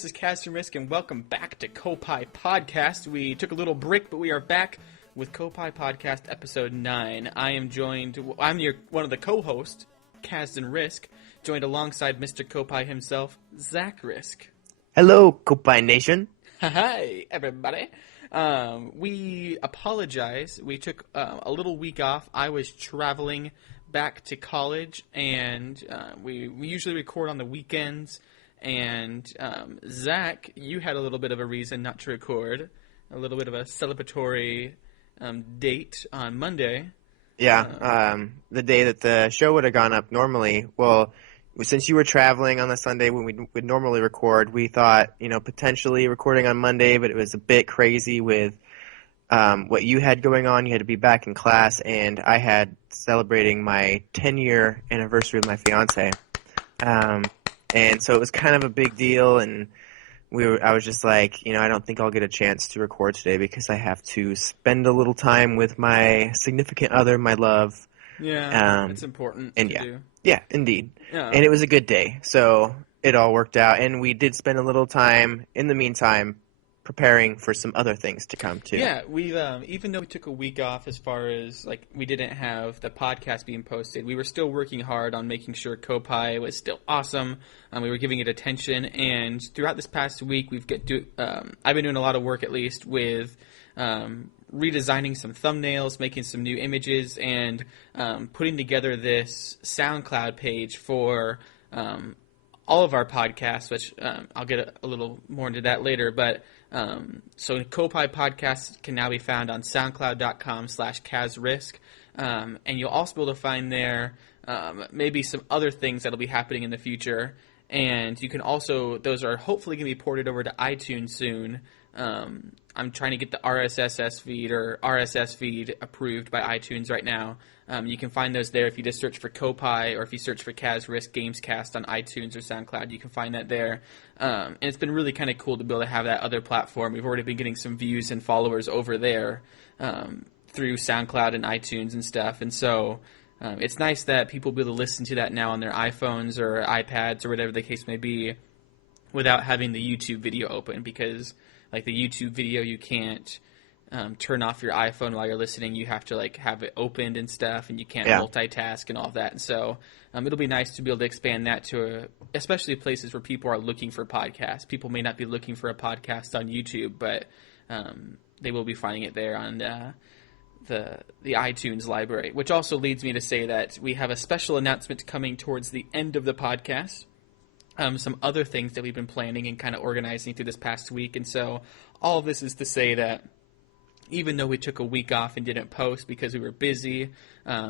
this is Kaz from Risk, and welcome back to Koppai Podcast. We took a little break, but we are back with Koppai Podcast Episode 9. I'm one of the co-hosts, Kaz and Risk, joined alongside Mr. Koppai himself, Zak Risk. Hello, Koppai Nation. Hi, everybody. We apologize. We took a little week off. I was traveling back to college, and we usually record on the weekends. And Zak, you had a little bit of a reason not to record, a little bit of a celebratory date on Monday. Yeah, the day that the show would have gone up normally. Well, since you were traveling on the Sunday when we would normally record, we thought, potentially recording on Monday, but it was a bit crazy with what you had going on. You had to be back in class, and I had celebrating my 10-year anniversary with my fiance. And so it was kind of a big deal, and I was just like, I don't think I'll get a chance to record today because I have to spend a little time with my significant other, my love. Yeah, it's important to do. Yeah, indeed. Yeah. And it was a good day, so it all worked out. And we did spend a little time, in the meantime, preparing for some other things to come, too. Yeah, we even though we took a week off as far as, we didn't have the podcast being posted, we were still working hard on making sure Koppai was still awesome. We were giving it attention, and throughout this past week, I've been doing a lot of work, at least, with redesigning some thumbnails, making some new images, and putting together this SoundCloud page for all of our podcasts, which I'll get a little more into that later, but so Koppai Podcast can now be found on soundcloud.com/KazRisk, and you'll also be able to find there maybe some other things that'll be happening in the future, and you can also, those are hopefully going to be ported over to iTunes soon. I'm trying to get the RSS feed approved by iTunes right now. You can find those there if you just search for Koppai, or if you search for Kaz Risk Gamescast on iTunes or SoundCloud, you can find that there. And it's been really kind of cool to be able to have that other platform. We've already been getting some views and followers over there through SoundCloud and iTunes and stuff. And so it's nice that people will be able to listen to that now on their iPhones or iPads or whatever the case may be without having the YouTube video open, because the YouTube video, you can't turn off your iPhone while you're listening. You have to have it opened and stuff, and you can't multitask and all of that. And so it'll be nice to be able to expand that to especially places where people are looking for podcasts. People may not be looking for a podcast on YouTube, but they will be finding it there on the iTunes library, which also leads me to say that we have a special announcement coming towards the end of the podcast. Some other things that we've been planning and kind of organizing through this past week. And so all of this is to say that even though we took a week off and didn't post because we were busy,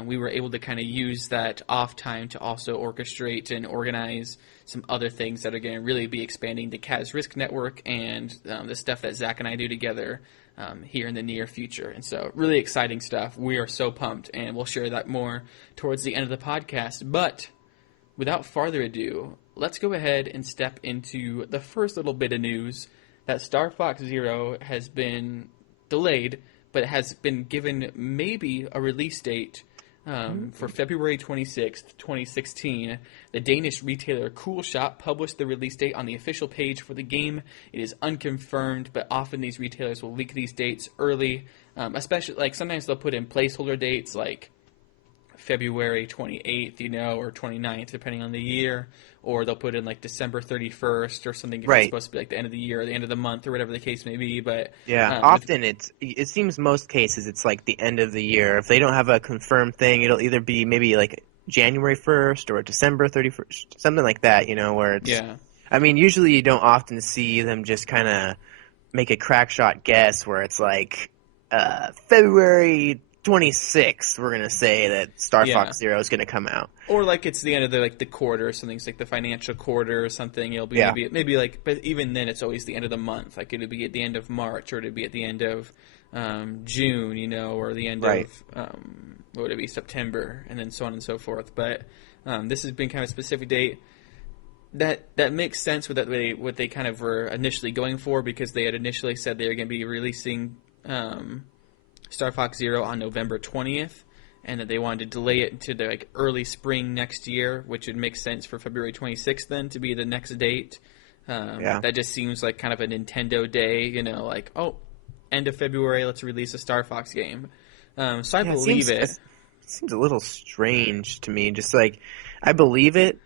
we were able to kind of use that off time to also orchestrate and organize some other things that are going to really be expanding the Kaz Risk Network and the stuff that Zak and I do together here in the near future. And so really exciting stuff. We are so pumped, and we'll share that more towards the end of the podcast. But without further ado, let's go ahead and step into the first little bit of news, that Star Fox Zero has been delayed, but has been given maybe a release date for February 26th, 2016. The Danish retailer Coolshop published the release date on the official page for the game. It is unconfirmed, but often these retailers will leak these dates early, especially sometimes they'll put in placeholder dates like February 28th, or 29th, depending on the year, or they'll put in December 31st or something if it's supposed to be the end of the year or the end of the month or whatever the case may be. But often it seems most cases it's the end of the year. If they don't have a confirmed thing, it'll either be maybe January 1st or December 31st, something like that, where it's I mean, usually you don't often see them just kind of make a crack shot guess where it's February 26th, we're going to say that Star Fox Zero is going to come out. Or it's the end of the quarter or something. It's the financial quarter or something. It'll be maybe but even then it's always the end of the month. It'll be at the end of March, or it'll be at the end of June, or the end of, what would it be, September, and then so on and so forth. But this has been kind of a specific date. That makes sense with what they kind of were initially going for, because they had initially said they were going to be releasing Star Fox Zero on November 20th, and that they wanted to delay it into the early spring next year, which would make sense for February 26th then to be the next date. That just seems like kind of a Nintendo day, like, oh, end of February, let's release a Star Fox game. So I believe it. It seems a little strange to me. Just like, I believe it,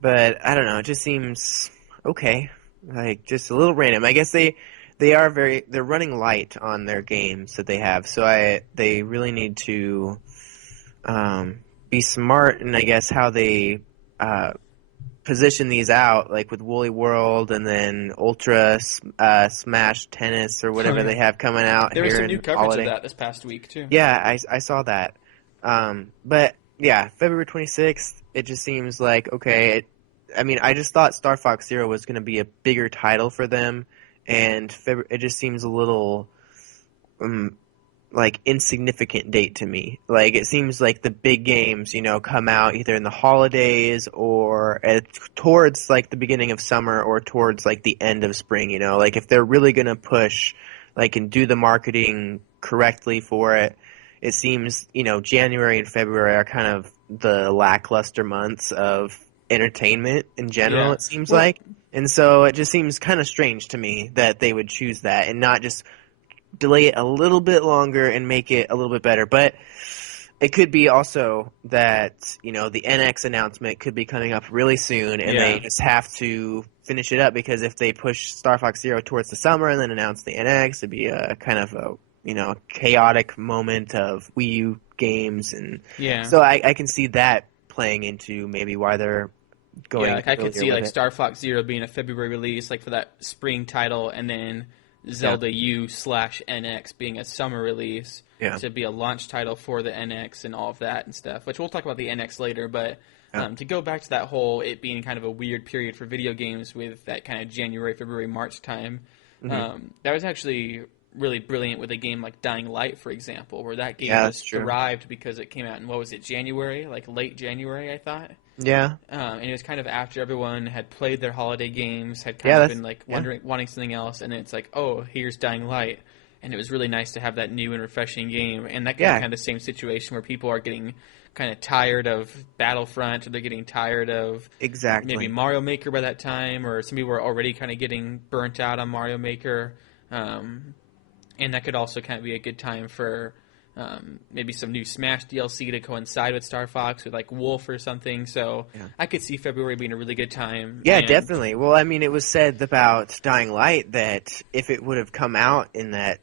but I don't know. It just seems okay. Like, just a little random. I guess they're running light on their games that they have. So they really need to be smart in, I guess, how they position these out, like with Woolly World and then Ultra Smash Tennis or whatever they have coming out. There was here some new in coverage holiday. of that this past week, too. Yeah, I saw that. But, yeah, February 26th, it just seems like, okay, I just thought Star Fox Zero was going to be a bigger title for them, and it just seems a little, like, insignificant date to me. Like, it seems like the big games, come out either in the holidays or towards, like, the beginning of summer or towards, like, the end of spring, Like, if they're really going to push, like, and do the marketing correctly for it, it seems, January and February are kind of the lackluster months of entertainment in general, it seems like. And so it just seems kind of strange to me that they would choose that and not just delay it a little bit longer and make it a little bit better. But it could be also that, the NX announcement could be coming up really soon and they just have to finish it up, because if they push Star Fox Zero towards the summer and then announce the NX, it'd be a kind of a chaotic moment of Wii U games. And so I can see that playing into maybe why they're going. Yeah, like I could see like Star Fox Zero being a February release, like for that spring title, and then Zelda U/NX being a summer release to be a launch title for the NX and all of that and stuff, which we'll talk about the NX later. But to go back to that whole it being kind of a weird period for video games with that kind of January, February, March time, that was actually really brilliant with a game like Dying Light, for example, where that game was derived because it came out in, what was it, January? Like late January, I thought. Yeah. And it was kind of after everyone had played their holiday games, had kind of been like wanting something else, and it's like, oh, here's Dying Light. And it was really nice to have that new and refreshing game. And that kind of the same situation where people are getting kind of tired of Battlefront, or they're getting tired of maybe Mario Maker by that time, or some people are already kind of getting burnt out on Mario Maker. And that could also kind of be a good time for maybe some new Smash DLC to coincide with Star Fox, with like Wolf or something. So I could see February being a really good time. Yeah, definitely. Well, it was said about Dying Light that if it would have come out in that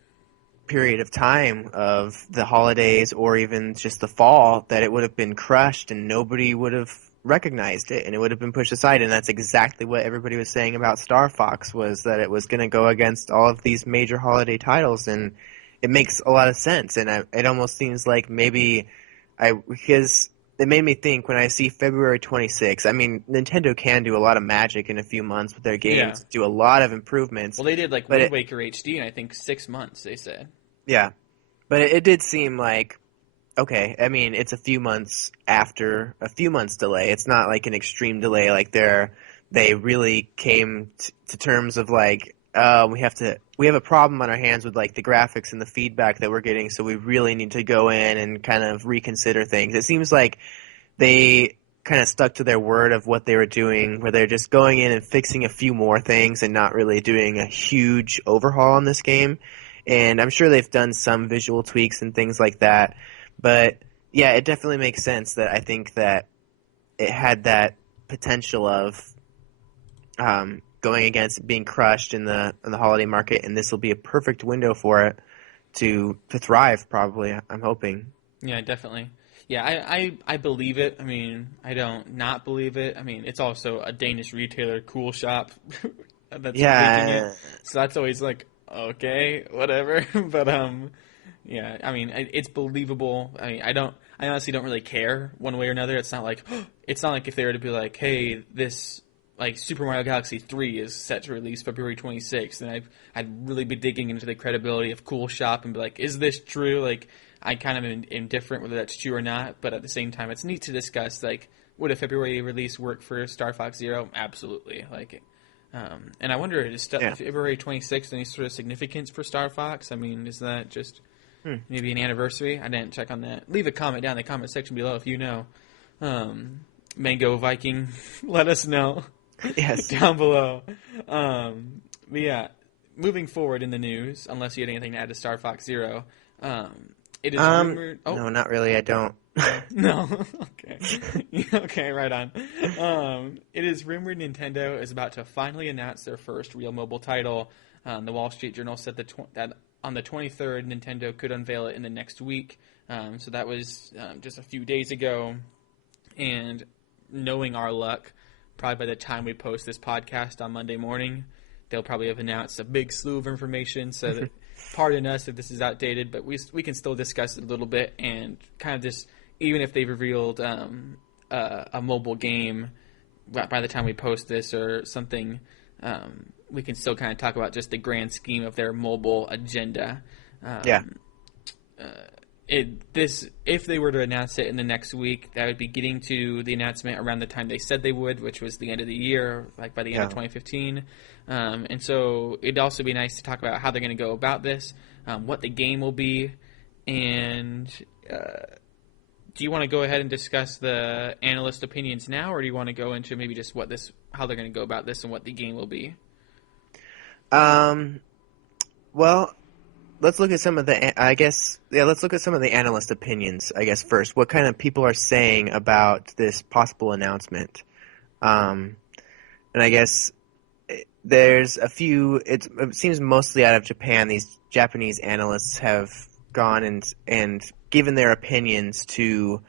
period of time of the holidays or even just the fall, that it would have been crushed and nobody would have recognized it and it would have been pushed aside. And that's exactly what everybody was saying about Star Fox, was that it was going to go against all of these major holiday titles, and it makes a lot of sense. And it almost seems like maybe because it made me think when I see February 26th, Nintendo can do a lot of magic in a few months with their games, do a lot of improvements. Well, they did like Wind Waker HD in I think 6 months, they said. Yeah. But it did seem like, okay, it's a few months after a few months delay. It's not like an extreme delay. Like they really came to terms of like, we have a problem on our hands with like the graphics and the feedback that we're getting, so we really need to go in and kind of reconsider things. It seems like they kind of stuck to their word of what they were doing, where they're just going in and fixing a few more things and not really doing a huge overhaul on this game. And I'm sure they've done some visual tweaks and things like that. But yeah, it definitely makes sense that I think that it had that potential of going against being crushed in the holiday market, and this will be a perfect window for it to thrive. Probably, I'm hoping. Yeah, definitely. Yeah, I believe it. I don't not believe it. It's also a Danish retailer, Cool Shop, that's making it. So that's always like, okay, whatever. But it's believable. I honestly don't really care one way or another. It's not like if they were to be like, hey, this like Super Mario Galaxy 3 is set to release February 26th, and I'd really be digging into the credibility of Cool Shop and be like, is this true? Like, I kind of am indifferent whether that's true or not, but at the same time, it's neat to discuss, like, would a February release work for Star Fox Zero? Absolutely. Like, and I wonder, is February 26th any sort of significance for Star Fox? Is that just maybe an anniversary? I didn't check on that. Leave a comment down in the comment section below if you know. Mango Viking, let us know. Yes. down below. But yeah, moving forward in the news, unless you had anything to add to Star Fox Zero, it is rumored. Oh, No, not really. I don't. no. Okay. Okay, right on. It is rumored Nintendo is about to finally announce their first real mobile title. The Wall Street Journal said that on the 23rd, Nintendo could unveil it in the next week. So that was just a few days ago. And knowing our luck, probably by the time we post this podcast on Monday morning, they'll probably have announced a big slew of information. So that, pardon us if this is outdated, but we can still discuss it a little bit and kind of just, even if they've revealed a mobile game by the time we post this or something, we can still kind of talk about just the grand scheme of their mobile agenda. If they were to announce it in the next week, that would be getting to the announcement around the time they said they would, which was the end of the year, like by the end of 2015. And so it'd also be nice to talk about how they're going to go about this, what the game will be, and do you want to go ahead and discuss the analyst opinions now, or do you want to go into maybe just how they're going to go about this and what the game will be? Well, let's look at some of the, let's look at some of the analyst opinions, I guess, first. What kind of people are saying about this possible announcement? And I guess there's a few, it seems mostly out of Japan. These Japanese analysts have gone and given their opinions to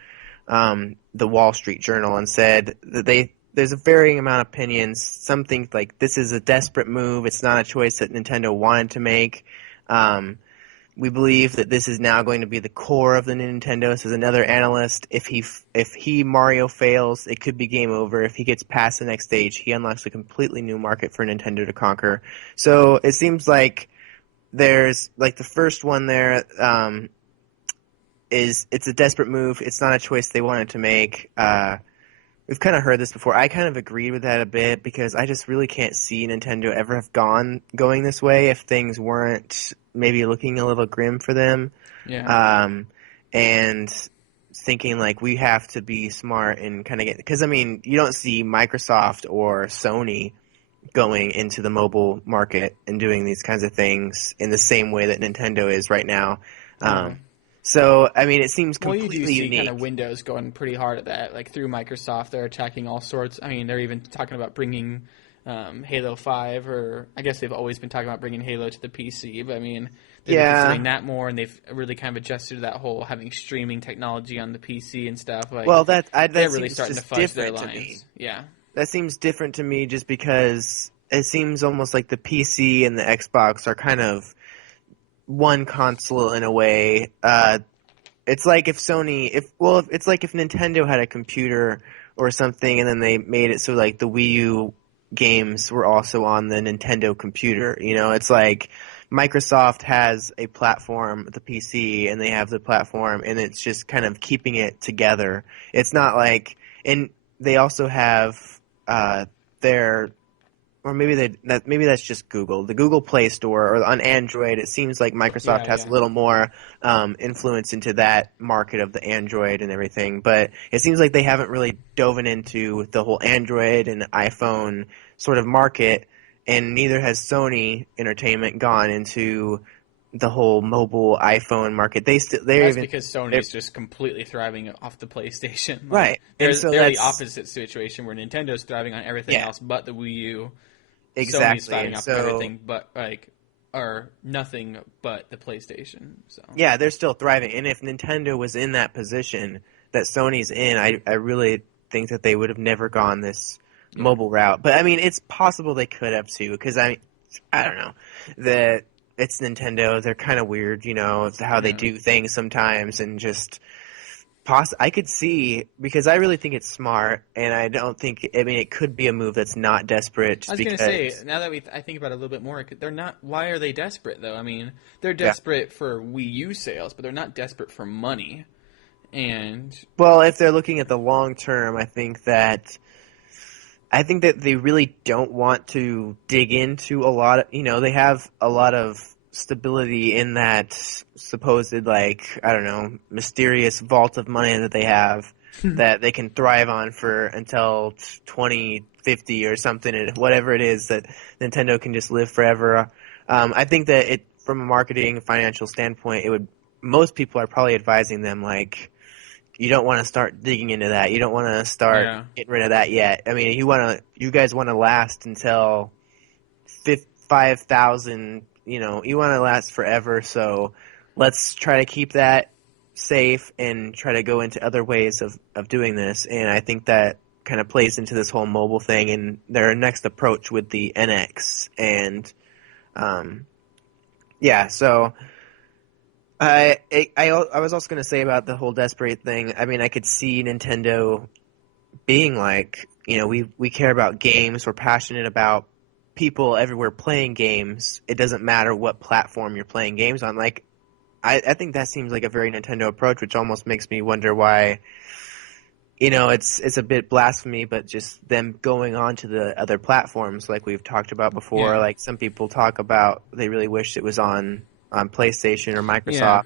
the Wall Street Journal and said that there's a varying amount of opinions. Some think like this is a desperate move. It's not a choice that Nintendo wanted to make. We believe that this is now going to be the core of the Nintendo. Says another analyst. If Mario fails, it could be game over. If he gets past the next stage, he unlocks a completely new market for Nintendo to conquer. So it seems like there's like the first one there it's a desperate move. It's not a choice they wanted to make. We've kind of heard this before. I kind of agreed with that a bit because I just really can't see Nintendo ever have going this way if things weren't maybe looking a little grim for them. Yeah. And thinking like we have to be smart and kind of because I mean you don't see Microsoft or Sony going into the mobile market and doing these kinds of things in the same way that Nintendo is right now. So, I mean, it seems completely you do see unique. kind of Windows going pretty hard at that. Like, through Microsoft, they're attacking all sorts. I mean, they're even talking about bringing Halo 5, or I guess they've always been talking about bringing Halo to the PC, but I mean, they're considering that more, and they've really kind of adjusted to that whole having streaming technology on the PC and stuff. Like, well, they're really starting to fudge their lines. Yeah. That seems different to me just because it seems almost like the PC and the Xbox are kind of one console in a way. It's like if it's like if Nintendo had a computer or something, and then they made it so like the Wii U games were also on the Nintendo computer. You know, it's like Microsoft has a platform, the PC, and they have the platform, and it's just kind of keeping it together. It's not like, and they also have their. Or maybe that's just Google. The Google Play Store, or on Android, it seems like Microsoft has a little more influence into that market of the Android and everything. But it seems like they haven't really dove into the whole Android and iPhone sort of market, and neither has Sony Entertainment gone into the whole mobile iPhone market. That's because Sony's just completely thriving off the PlayStation. Like, right. They're the opposite situation where Nintendo's thriving on everything else but the Wii U. Exactly. Sony's fighting off everything but or nothing but the PlayStation. So yeah, they're still thriving. And if Nintendo was in that position that Sony's in, I really think that they would have never gone this mobile route. But I mean, it's possible they could have too, because I don't know. It's Nintendo. They're kind of weird, you know, how they do things sometimes, and just I could see, because I really think it's smart, and I don't think, I mean, it could be a move that's not desperate. Just I was going to say, now that I think about it a little bit more, they're not. Why are they desperate though? I mean, they're desperate for Wii U sales, but they're not desperate for money. And well, if they're looking at the long term, I think that they really don't want to dig into a lot of, you know, they have a lot of stability in that supposed, like, I don't know, mysterious vault of money that they have that they can thrive on for until 20, 50 or something, and whatever it is that Nintendo can just live forever. I think that from a marketing financial standpoint, most people are probably advising them like, you don't want to start digging into that. You don't want to start getting rid of that yet. I mean, you guys want to last until 5,000. You want to last forever. So let's try to keep that safe and try to go into other ways of doing this. And I think that kind of plays into this whole mobile thing and their next approach with the NX. And so. I was also going to say about the whole Desperate thing. I mean, I could see Nintendo being like, we care about games. We're passionate about people everywhere playing games. It doesn't matter what platform you're playing games on. Like, I think that seems like a very Nintendo approach, which almost makes me wonder why, it's a bit blasphemy, but just them going on to the other platforms like we've talked about before. Yeah. Like some people talk about they really wish it was on PlayStation or Microsoft,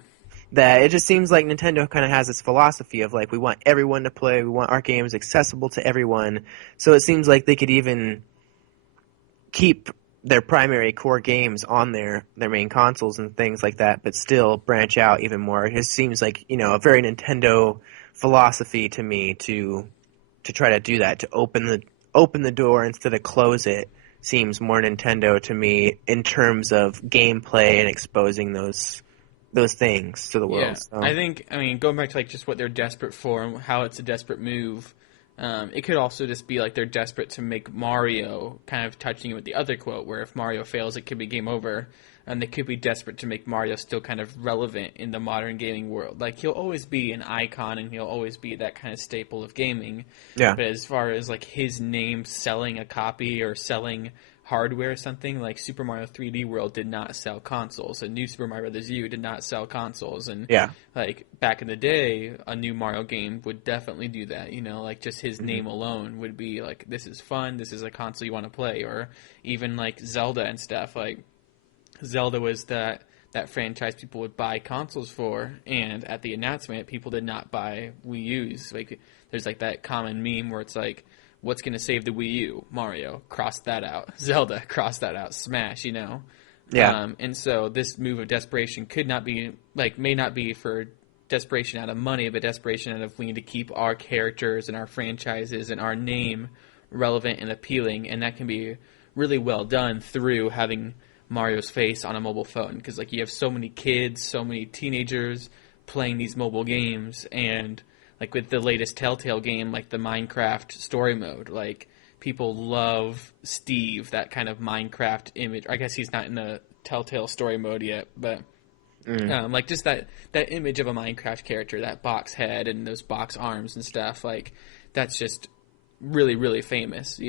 that it just seems like Nintendo kind of has this philosophy of like, we want everyone to play, we want our games accessible to everyone. So it seems like they could even keep their primary core games on their main consoles and things like that, but still branch out even more. It just seems like, a very Nintendo philosophy to me to try to do that, to open the door instead of close it. Seems more Nintendo to me in terms of gameplay and exposing those things to the world. Yeah. So. I mean, going back to like just what they're desperate for and how it's a desperate move, it could also just be like they're desperate to make Mario, kind of touching it with the other quote, where if Mario fails, it could be game over. And they could be desperate to make Mario still kind of relevant in the modern gaming world. Like, he'll always be an icon and he'll always be that kind of staple of gaming. Yeah. But as far as, like, his name selling a copy or selling hardware or something, like Super Mario 3D World did not sell consoles. And New Super Mario Bros. U did not sell consoles. And, like, back in the day, a new Mario game would definitely do that. Like, just his name alone would be, like, this is fun, this is a console you want to play. Or even, like, Zelda and stuff, like... Zelda was that franchise people would buy consoles for, and at the announcement, people did not buy Wii U's. Like, there's like that common meme where it's like, what's going to save the Wii U? Mario, cross that out. Zelda, cross that out. Smash, Yeah. And so this move of desperation may not be for desperation out of money, but desperation out of we need to keep our characters and our franchises and our name relevant and appealing, and that can be really well done through having Mario's face on a mobile phone, because like you have so many kids, so many teenagers playing these mobile games, and like with the latest Telltale game, like the Minecraft story mode, like people love Steve, that kind of Minecraft image. I guess he's not in the Telltale story mode yet, but like just that image of a Minecraft character, that box head and those box arms and stuff, like that's just really, really famous,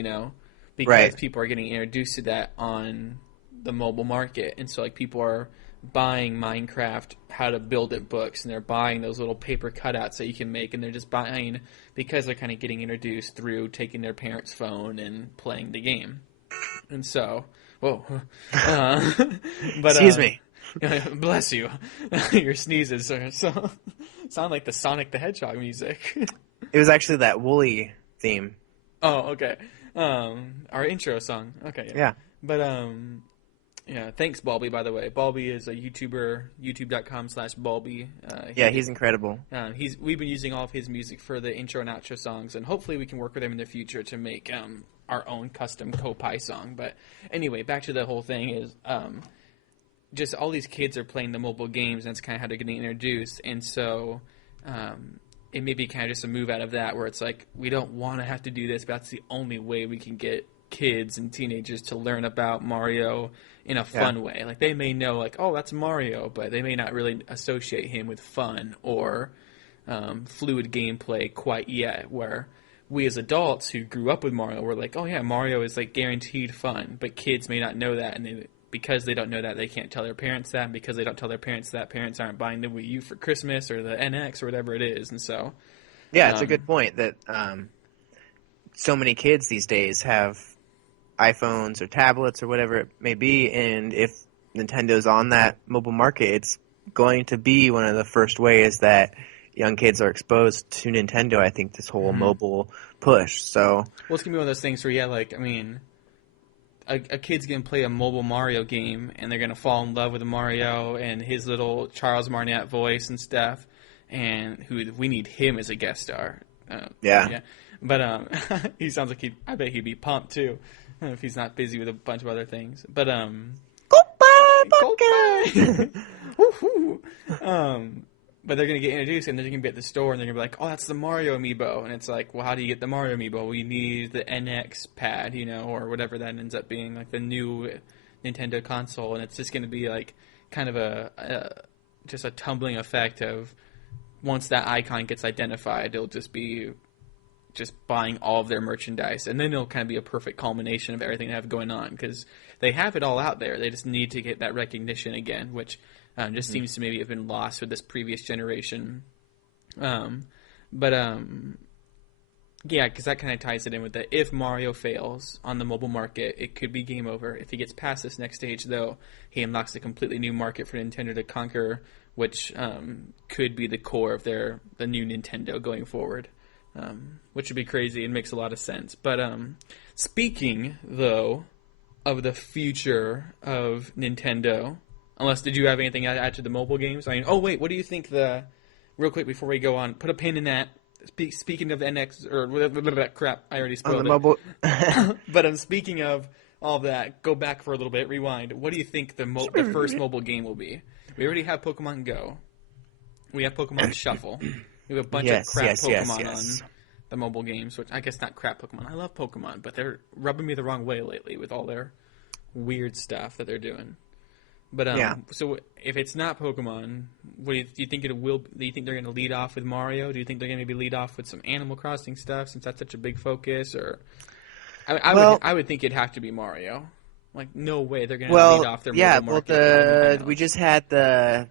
because people are getting introduced to that on the mobile market. And so like people are buying Minecraft how to build it books, and they're buying those little paper cutouts that you can make, and they're just buying because they're kind of getting introduced through taking their parents' phone and playing the game. And so but excuse me. Bless you. Your sneezes so sound like the Sonic the Hedgehog music. It was actually that Wooly theme. Oh, okay. Our intro song. Okay. Yeah. But yeah, thanks, Balby, by the way. Balby is a YouTuber, youtube.com/Balby. He's incredible. We've been using all of his music for the intro and outro songs, and hopefully we can work with him in the future to make our own custom Koppai song. But anyway, back to the whole thing is just all these kids are playing the mobile games, and that's kind of how they're getting introduced. And so it may be kind of just a move out of that where it's like, we don't want to have to do this, but that's the only way we can get kids and teenagers to learn about Mario in a fun way. Like, they may know, like, oh, that's Mario, but they may not really associate him with fun or fluid gameplay quite yet, where we as adults who grew up with Mario were like, oh yeah, Mario is like guaranteed fun, but kids may not know that, and because they don't know that, they can't tell their parents that, and because they don't tell their parents that, parents aren't buying the Wii U for Christmas or the NX or whatever it is. And so it's a good point that so many kids these days have iPhones or tablets or whatever it may be, and if Nintendo's on that mobile market, it's going to be one of the first ways that young kids are exposed to Nintendo, I think, this whole mobile push. So, well, it's gonna be one of those things where, a kid's gonna play a mobile Mario game, and they're gonna fall in love with Mario and his little Charles Martinet voice and stuff. And we need him as a guest star. Yeah. But he sounds like I bet he'd be pumped too, if he's not busy with a bunch of other things. But Koppai Podcast. But they're gonna get introduced, and they're gonna be at the store, and they're gonna be like, "Oh, that's the Mario amiibo," and it's like, "Well, how do you get the Mario amiibo? We need the NX pad, or whatever that ends up being, like the new Nintendo console," and it's just gonna be like kind of just a tumbling effect of once that icon gets identified, it'll just be just buying all of their merchandise, and then it'll kind of be a perfect culmination of everything they have going on, because they have it all out there. They just need to get that recognition again, which just seems to maybe have been lost with this previous generation. Yeah, because that kind of ties it in with that. If Mario fails on the mobile market, it could be game over. If he gets past this next stage, though, he unlocks a completely new market for Nintendo to conquer, which could be the core of the new Nintendo going forward, which would be crazy and makes a lot of sense. But speaking, though, of the future of Nintendo, did you have anything to add to the mobile games? What do you think real quick before we go on, put a pin in that. Speaking of NX, or that crap, I already spoiled on the mobile. But speaking of all that, go back for a little bit, rewind. What do you think the first mobile game will be? We already have Pokemon Go. We have Pokemon Shuffle. We have a bunch of crap Pokemon on the mobile games, which I guess not crap Pokemon. I love Pokemon, but they're rubbing me the wrong way lately with all their weird stuff that they're doing. But so if it's not Pokemon, what do you think it will? Do you think they're going to lead off with Mario? Do you think they're going to maybe lead off with some Animal Crossing stuff, since that's such a big focus? Or I would think it'd have to be Mario. Like, no way they're going to lead off their mobile market. We just had the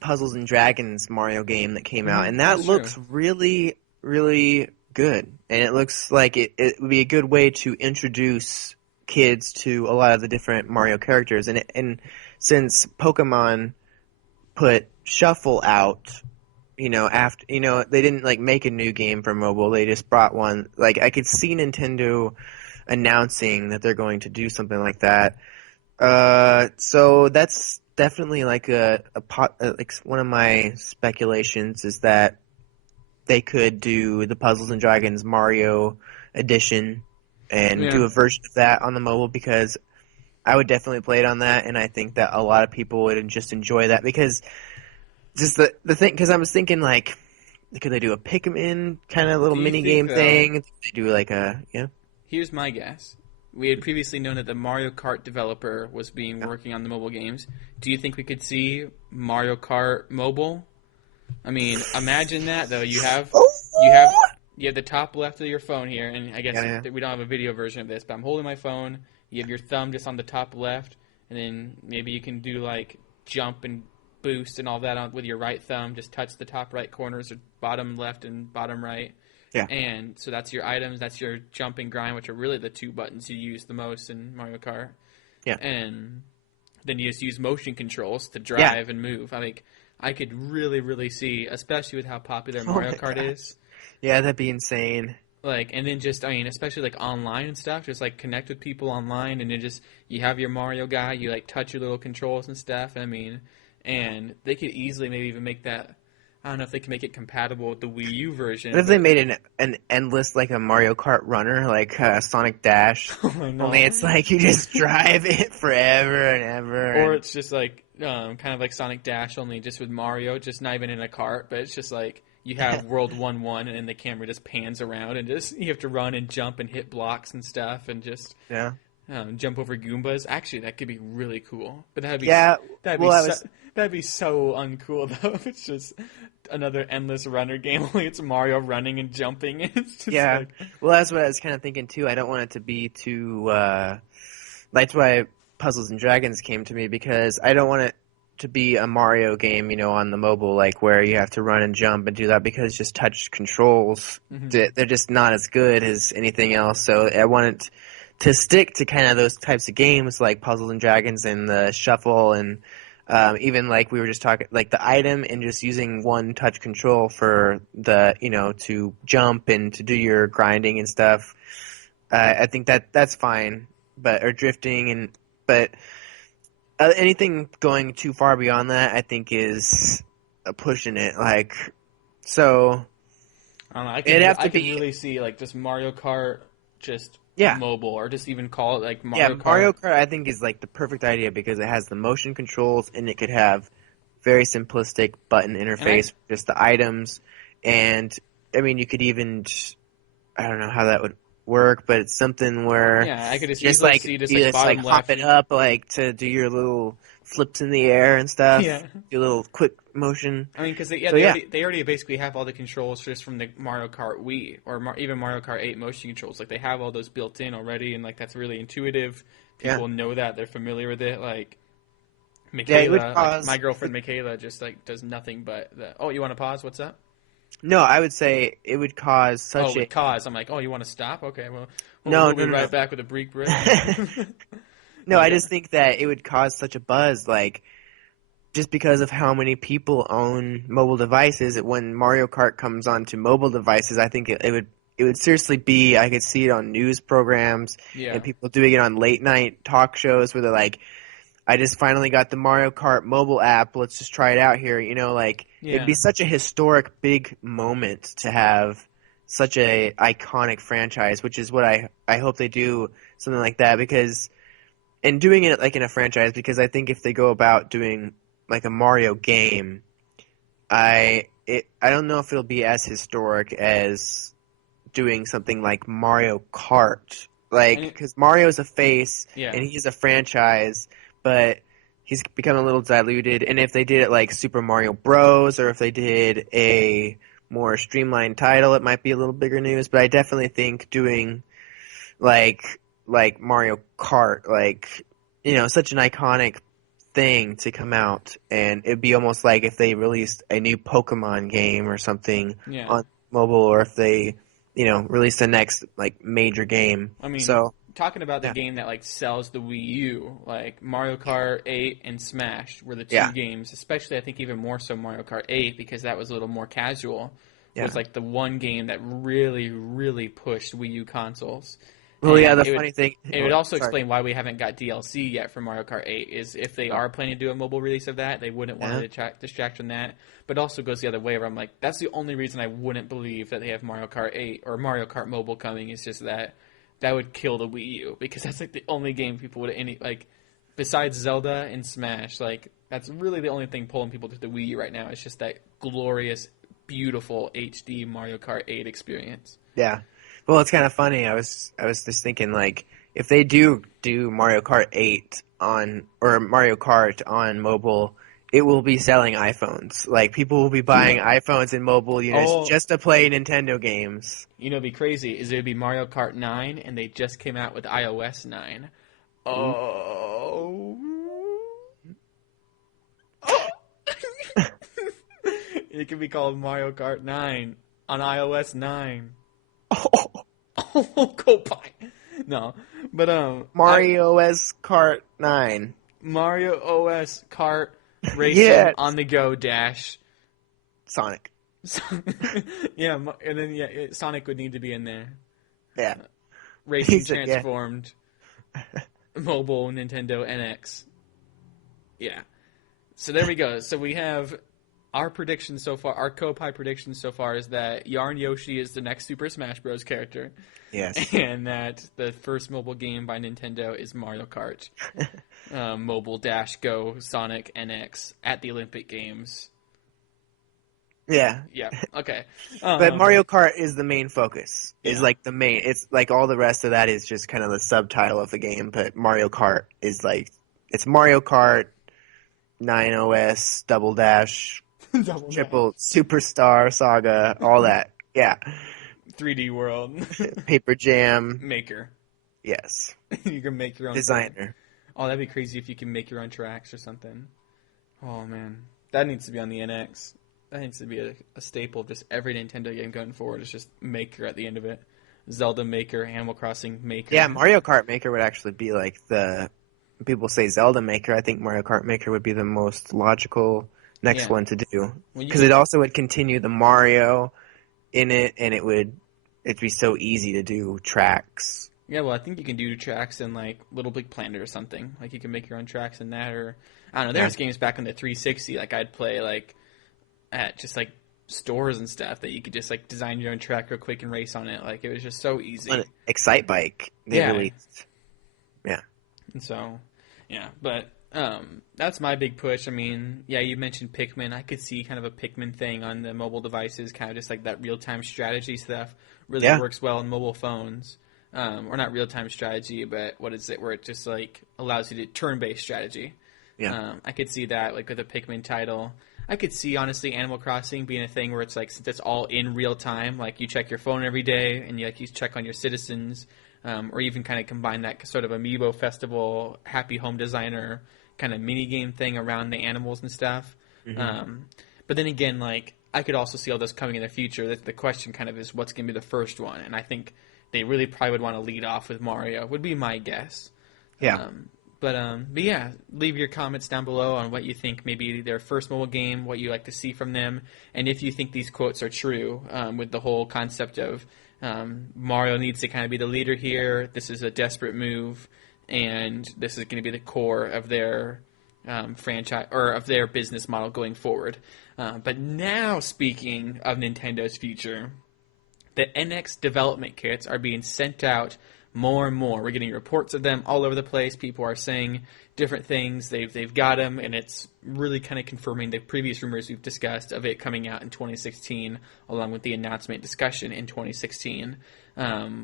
Puzzles and Dragons Mario game that came out, and that looks really, really good. And it looks like it would be a good way to introduce kids to a lot of the different Mario characters. And since Pokemon put Shuffle out, after they didn't make a new game for mobile, they just brought one. Like, I could see Nintendo announcing that they're going to do something like that. So that's definitely like one of my speculations is that they could do the Puzzles and Dragons Mario edition and do a version of that on the mobile, because I would definitely play it on that, and I think that a lot of people would just enjoy that, because just the thing, because I was thinking, like, could they do a Pikmin kind of little mini game thing? They do Here's my guess. We had previously known that the Mario Kart developer was working on the mobile games. Do you think we could see Mario Kart mobile? I mean, imagine that, though. You have the top left of your phone here, and I guess we don't have a video version of this, but I'm holding my phone. You have your thumb just on the top left, and then maybe you can do like jump and boost and all that with your right thumb. Just touch the top right corners, or bottom left and bottom right. Yeah. And so that's your items, that's your jump and grind, which are really the two buttons you use the most in Mario Kart. Yeah. And then you just use motion controls to drive and move. I could really, really see, especially with how popular Mario Kart is. Yeah, that'd be insane. And then especially online and stuff, just connect with people online, and then you have your Mario guy, you touch your little controls and stuff. And they could easily maybe even make that. I don't know if they can make it compatible with the Wii U version. What if they made an endless, a Mario Kart runner, Sonic Dash? Only it's you just drive it forever and ever. Or it's just kind of like Sonic Dash, only just with Mario, just not even in a cart, but it's just you have World 1-1, and then the camera just pans around, and you have to run and jump and hit blocks and stuff, and just jump over Goombas. Actually, that could be really cool. But that'd be so uncool, though. It's just another endless runner game, only it's Mario running and jumping. It's just well, that's what I was kind of thinking, too. I don't want it to be too... that's why Puzzles and Dragons came to me, because I don't want it to be a Mario game, on the mobile, where you have to run and jump and do that, because just touch controls, they're just not as good as anything else. So I want it to stick to kind of those types of games like Puzzles and Dragons and the Shuffle and Even like we were just talking, like the item and just using one touch control for the, to jump and to do your grinding and stuff. I think that's fine, or drifting but anything going too far beyond that, I think is pushing it. Like, so I don't know. I can really see like just Mario Kart, just mobile, or just even call it like Mario Kart. Mario Kart I think is like the perfect idea because it has the motion controls and it could have very simplistic button interface, just the items, and I mean you could even, I don't know how that would work, but it's something where I could just like see just like bottom left, hop it up like to do your little flips in the air and stuff. Yeah, do a little quick motion. I mean, because they already basically have all the controls just from the Mario Kart Wii or even Mario Kart 8 motion controls. Like they have all those built in already, and like that's really intuitive. People know that, they're familiar with it. Like Michaela, my girlfriend Michaela, just like does nothing but that. Oh, you want to pause? What's up? No, I would say it would cause such a... cause. I'm like, oh, you want to stop? Okay, well we'll be right back with a brief break. No, I just think that it would cause such a buzz, like, just because of how many people own mobile devices. When Mario Kart comes onto mobile devices, I think it would seriously be... I could see it on news programs and people doing it on late-night talk shows where they're like, I just finally got the Mario Kart mobile app. Let's just try it out here. It'd be such a historic big moment to have such a iconic franchise, which is what I hope they do something like that and doing it like in a franchise, because I think if they go about doing like a Mario game, I don't know if it'll be as historic as doing something like Mario Kart, because Mario's a face and he's a franchise. But he's become a little diluted. And if they did it like Super Mario Bros. Or if they did a more streamlined title, it might be a little bigger news. But I definitely think doing like Mario Kart, such an iconic thing to come out. And it'd be almost like if they released a new Pokemon game or something on mobile, or if they, released the next like major game. I mean, talking about the game that like sells the Wii U, like Mario Kart 8 and Smash were the two games, especially I think even more so Mario Kart 8 because that was a little more casual. Was like the one game that really, really pushed Wii U consoles. Well, the funny thing... It would also explain why we haven't got DLC yet for Mario Kart 8, is if they are planning to do a mobile release of that, they wouldn't want to distract from that. But it also goes the other way, where I'm like, that's the only reason I wouldn't believe that they have Mario Kart 8 or Mario Kart Mobile coming, is just that would kill the Wii U, because that's like the only game people would besides Zelda and Smash, like that's really the only thing pulling people to the Wii U right now. It's just that glorious, beautiful HD Mario Kart 8 experience. Yeah. Well, it's kind of funny. I was just thinking, like, if they do Mario Kart 8 or Mario Kart on mobile, it will be selling iPhones. Like, people will be buying iPhones and mobile units just to play Nintendo games. It'd be crazy. It would be Mario Kart 9, and they just came out with iOS 9. Oh. It could be called Mario Kart 9 on iOS 9. Koppai. No, but Mario OS Kart 9. Mario OS Kart Racing on the go dash. Sonic. And then Sonic would need to be in there. Yeah. Racing transformed. Mobile Nintendo NX. Yeah. So there we go. So we have our prediction so far. Our Koppai prediction so far is that Yarn Yoshi is the next Super Smash Bros. Character. Yes. And that the first mobile game by Nintendo is Mario Kart. Mobile Dash Go Sonic NX at the Olympic Games. Yeah. Yeah. Okay. But Mario Kart is the main focus. Is like the main. It's like all the rest of that is just kind of the subtitle of the game. But Mario Kart is like, it's Mario Kart, 9OS, Double Dash, Triple Superstar Saga, all that. Yeah. 3D World. Paper Jam. Maker. Yes. You can make your own designer. Track. Oh, that'd be crazy if you can make your own tracks or something. Oh man, that needs to be on the NX. That needs to be a staple of just every Nintendo game going forward. It's just Maker at the end of it. Zelda Maker, Animal Crossing Maker. Yeah, Mario Kart Maker would actually be like the people say Zelda Maker, I think Mario Kart Maker would be the most logical next one to do. Because it also would continue the Mario in it, and it'd be so easy to do tracks. Yeah, well, I think you can do tracks in, like, Little Big Planet or something. Like, you can make your own tracks in that, or, I don't know, there's games back on the 360, like, I'd play, like, at just, like, stores and stuff that you could just, like, design your own track real quick and race on it. Like, it was just so easy. On Excite Bike, they released. Yeah. And so, yeah, but that's my big push. I mean, yeah, you mentioned Pikmin. I could see kind of a Pikmin thing on the mobile devices, kind of just like that real-time strategy stuff. Really works well on mobile phones. Or not real-time strategy, but what is it, where it just, like, allows you to turn-based strategy. Yeah. I could see that, like, with a Pikmin title. I could see, honestly, Animal Crossing being a thing where it's, like, since it's all in real time, like, you check your phone every day, and you check on your citizens, or even kind of combine that sort of Amiibo Festival, Happy Home Designer kind of mini-game thing around the animals and stuff. Mm-hmm. But then again, like, I could also see all this coming in the future. The question kind of is what's going to be the first one, and I think they really probably would want to lead off with Mario, would be my guess. Yeah. But yeah, leave your comments down below on what you think maybe their first mobile game, what you like to see from them, and if you think these quotes are true with the whole concept of Mario needs to kind of be the leader here, this is a desperate move, and this is going to be the core of their franchise, or of their business model going forward. But now, speaking of Nintendo's future, the NX development kits are being sent out more and more. We're getting reports of them all over the place. People are saying different things. They've got them, and it's really kind of confirming the previous rumors we've discussed of it coming out in 2016, along with the announcement discussion in 2016.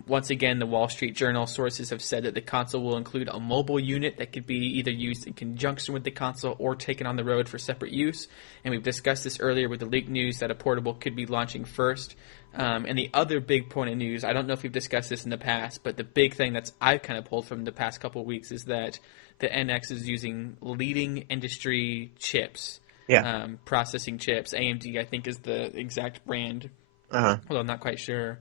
Once again, the Wall Street Journal sources have said that the console will include a mobile unit that could be either used in conjunction with the console or taken on the road for separate use. And we've discussed this earlier with the leaked news that a portable could be launching first. And the other big point of news, I don't know if we've discussed this in the past, but the big thing that's I've kind of pulled from the past couple of weeks is that the NX is using leading industry chips, processing chips. AMD, I think, is the exact brand, although I'm not quite sure,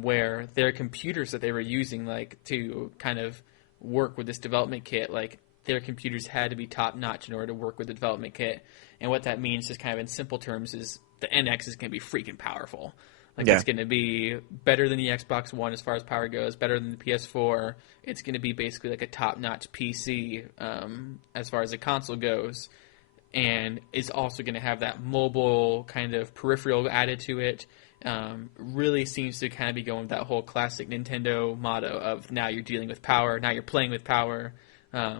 where their computers that they were using, like, to kind of work with this development kit, like, their computers had to be top-notch in order to work with the development kit. And what that means, just kind of in simple terms, is the NX is going to be freaking powerful. Like, it's going to be better than the Xbox One as far as power goes, better than the PS4. It's going to be basically like a top-notch PC as far as the console goes. And it's also going to have that mobile kind of peripheral added to it. Really seems to kind of be going with that whole classic Nintendo motto of now you're dealing with power, now you're playing with power,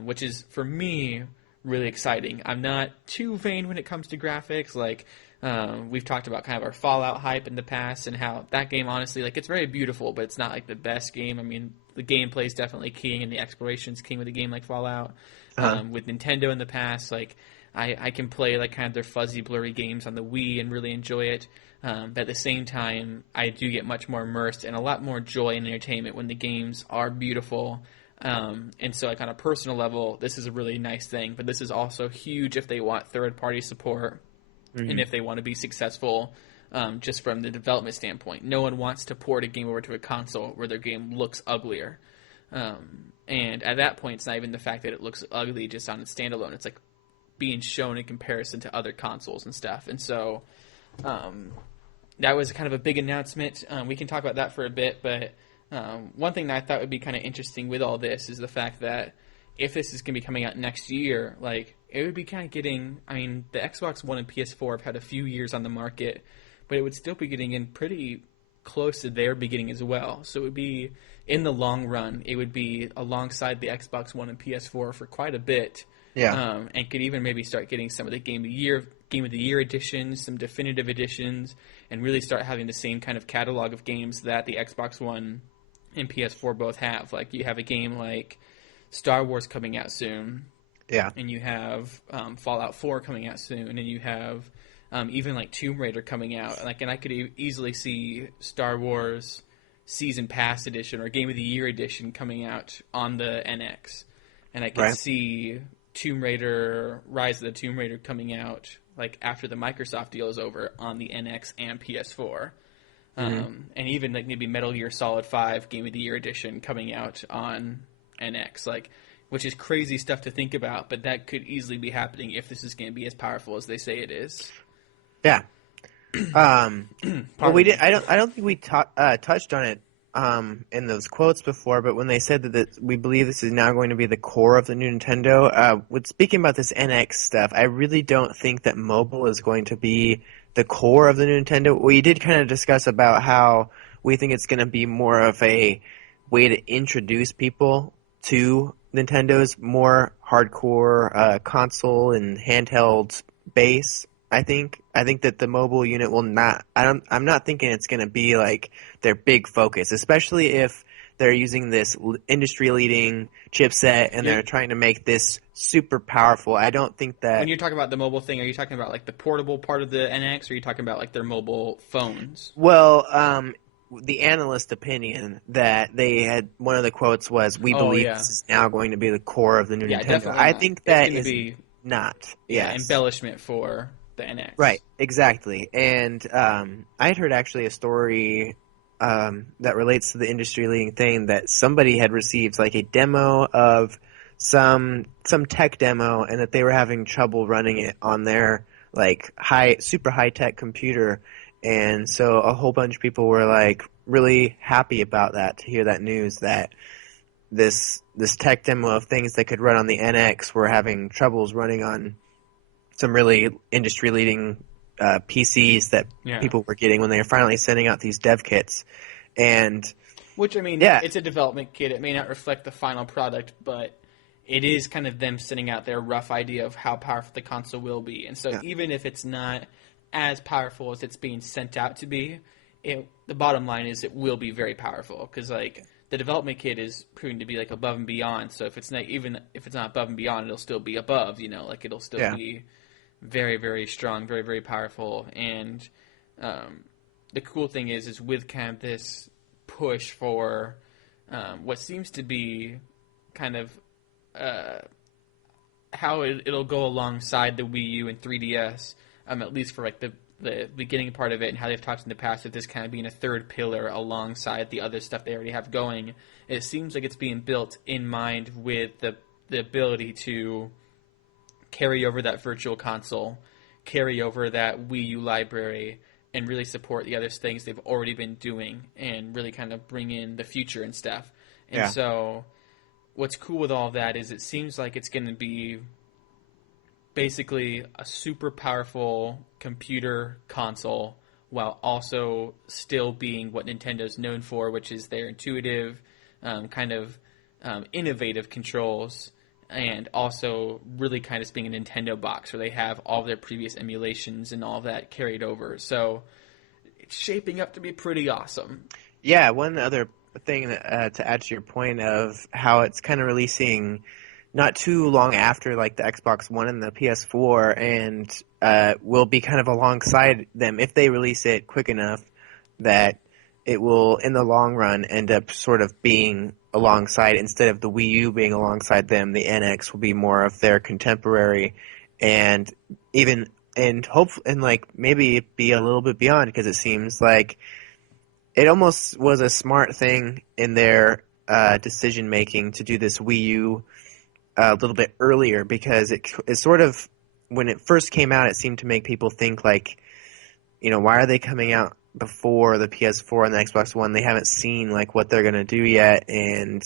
which is, for me, really exciting. I'm not too vain when it comes to graphics. Like, we've talked about kind of our Fallout hype in the past and how that game, honestly, like, it's very beautiful, but it's not like the best game. I mean, the gameplay is definitely king and the exploration is king with a game like Fallout. With Nintendo in the past, like, I can play like kind of their fuzzy, blurry games on the Wii and really enjoy it. But at the same time, I do get much more immersed and a lot more joy and entertainment when the games are beautiful. And so, like, on a personal level, this is a really nice thing. But this is also huge if they want third-party support. And if they want to be successful just from the development standpoint. No one wants to port a game over to a console where their game looks uglier. And at that point, it's not even the fact that it looks ugly just on its standalone. It's like being shown in comparison to other consoles and stuff. And so that was kind of a big announcement. We can talk about that for a bit. But one thing that I thought would be kind of interesting with all this is the fact that if this is going to be coming out next year, like, it would be kind of getting, I mean, the Xbox One and PS4 have had a few years on the market, but it would still be getting in pretty close to their beginning as well. So it would be, in the long run, it would be alongside the Xbox One and PS4 for quite a bit. Yeah. And could even maybe start getting some of the Game of the Year editions, some definitive editions, and really start having the same kind of catalog of games that the Xbox One and PS4 both have. Like, you have a game like Star Wars coming out soon. Yeah. And you have Fallout 4 coming out soon, and you have even like Tomb Raider coming out. Like, and I could easily see Star Wars Season Pass edition or Game of the Year edition coming out on the NX. And I could see Tomb Raider, Rise of the Tomb Raider coming out like after the Microsoft deal is over on the NX and PS4. And even like maybe Metal Gear Solid 5 Game of the Year edition coming out on NX. Like, which is crazy stuff to think about, but that could easily be happening if this is going to be as powerful as they say it is. Yeah. Well, we did. I don't think we touched on it in those quotes before, but when they said that we believe this is now going to be the core of the new Nintendo, with speaking about this NX stuff, I really don't think that mobile is going to be the core of the new Nintendo. We did kind of discuss about how we think it's going to be more of a way to introduce people to Nintendo's more hardcore console and handheld base. I think that the mobile unit will not. I'm not thinking it's going to be like their big focus, especially if they're using this industry-leading chipset and they're trying to make this super powerful. I don't think that. When you're talking about the mobile thing, are you talking about like the portable part of the NX, or are you talking about like their mobile phones? Well, the analyst opinion that they had, one of the quotes was, "We believe this is now going to be the core of the new Nintendo." I think that is not. Embellishment for the NX. Right, exactly. And I had heard actually a story that relates to the industry-leading thing, that somebody had received like a demo of some tech demo, and that they were having trouble running it on their like super high-tech computer. And so a whole bunch of people were like really happy about that, to hear that news, that this tech demo of things that could run on the NX were having troubles running on some really industry-leading PCs that people were getting when they were finally sending out these dev kits. And which, I mean, it's a development kit. It may not reflect the final product, but it is kind of them sending out their rough idea of how powerful the console will be. And so even if it's not as powerful as it's being sent out to be, the bottom line is it will be very powerful, because like the development kit is proving to be like above and beyond. So if it's not, even if it's not above and beyond, it'll still be above. Like it'll still be very, very strong, very, very powerful. And the cool thing is with kind of this push for what seems to be kind of how it'll go alongside the Wii U and 3DS, at least for like the beginning part of it, and how they've talked in the past of this kind of being a third pillar alongside the other stuff they already have going. It seems like it's being built in mind with the ability to carry over that virtual console, carry over that Wii U library, and really support the other things they've already been doing, and really kind of bring in the future and stuff. And so what's cool with all of that is it seems like it's going to be basically a super powerful computer console, while also still being what Nintendo's known for, which is their intuitive, innovative controls, and also really kind of being a Nintendo box where they have all of their previous emulations and all of that carried over. So it's shaping up to be pretty awesome. Yeah, one other thing that, to add to your point of how it's kind of releasing not too long after like the Xbox One and the PS4, and will be kind of alongside them if they release it quick enough, that it will in the long run end up sort of being alongside, instead of the Wii U being alongside them, the NX will be more of their contemporary, and like maybe be a little bit beyond, because it seems like it almost was a smart thing in their decision making to do this Wii U a little bit earlier, because it sort of, when it first came out, it seemed to make people think like, why are they coming out before the PS4 and the Xbox One? They haven't seen like what they're going to do yet, and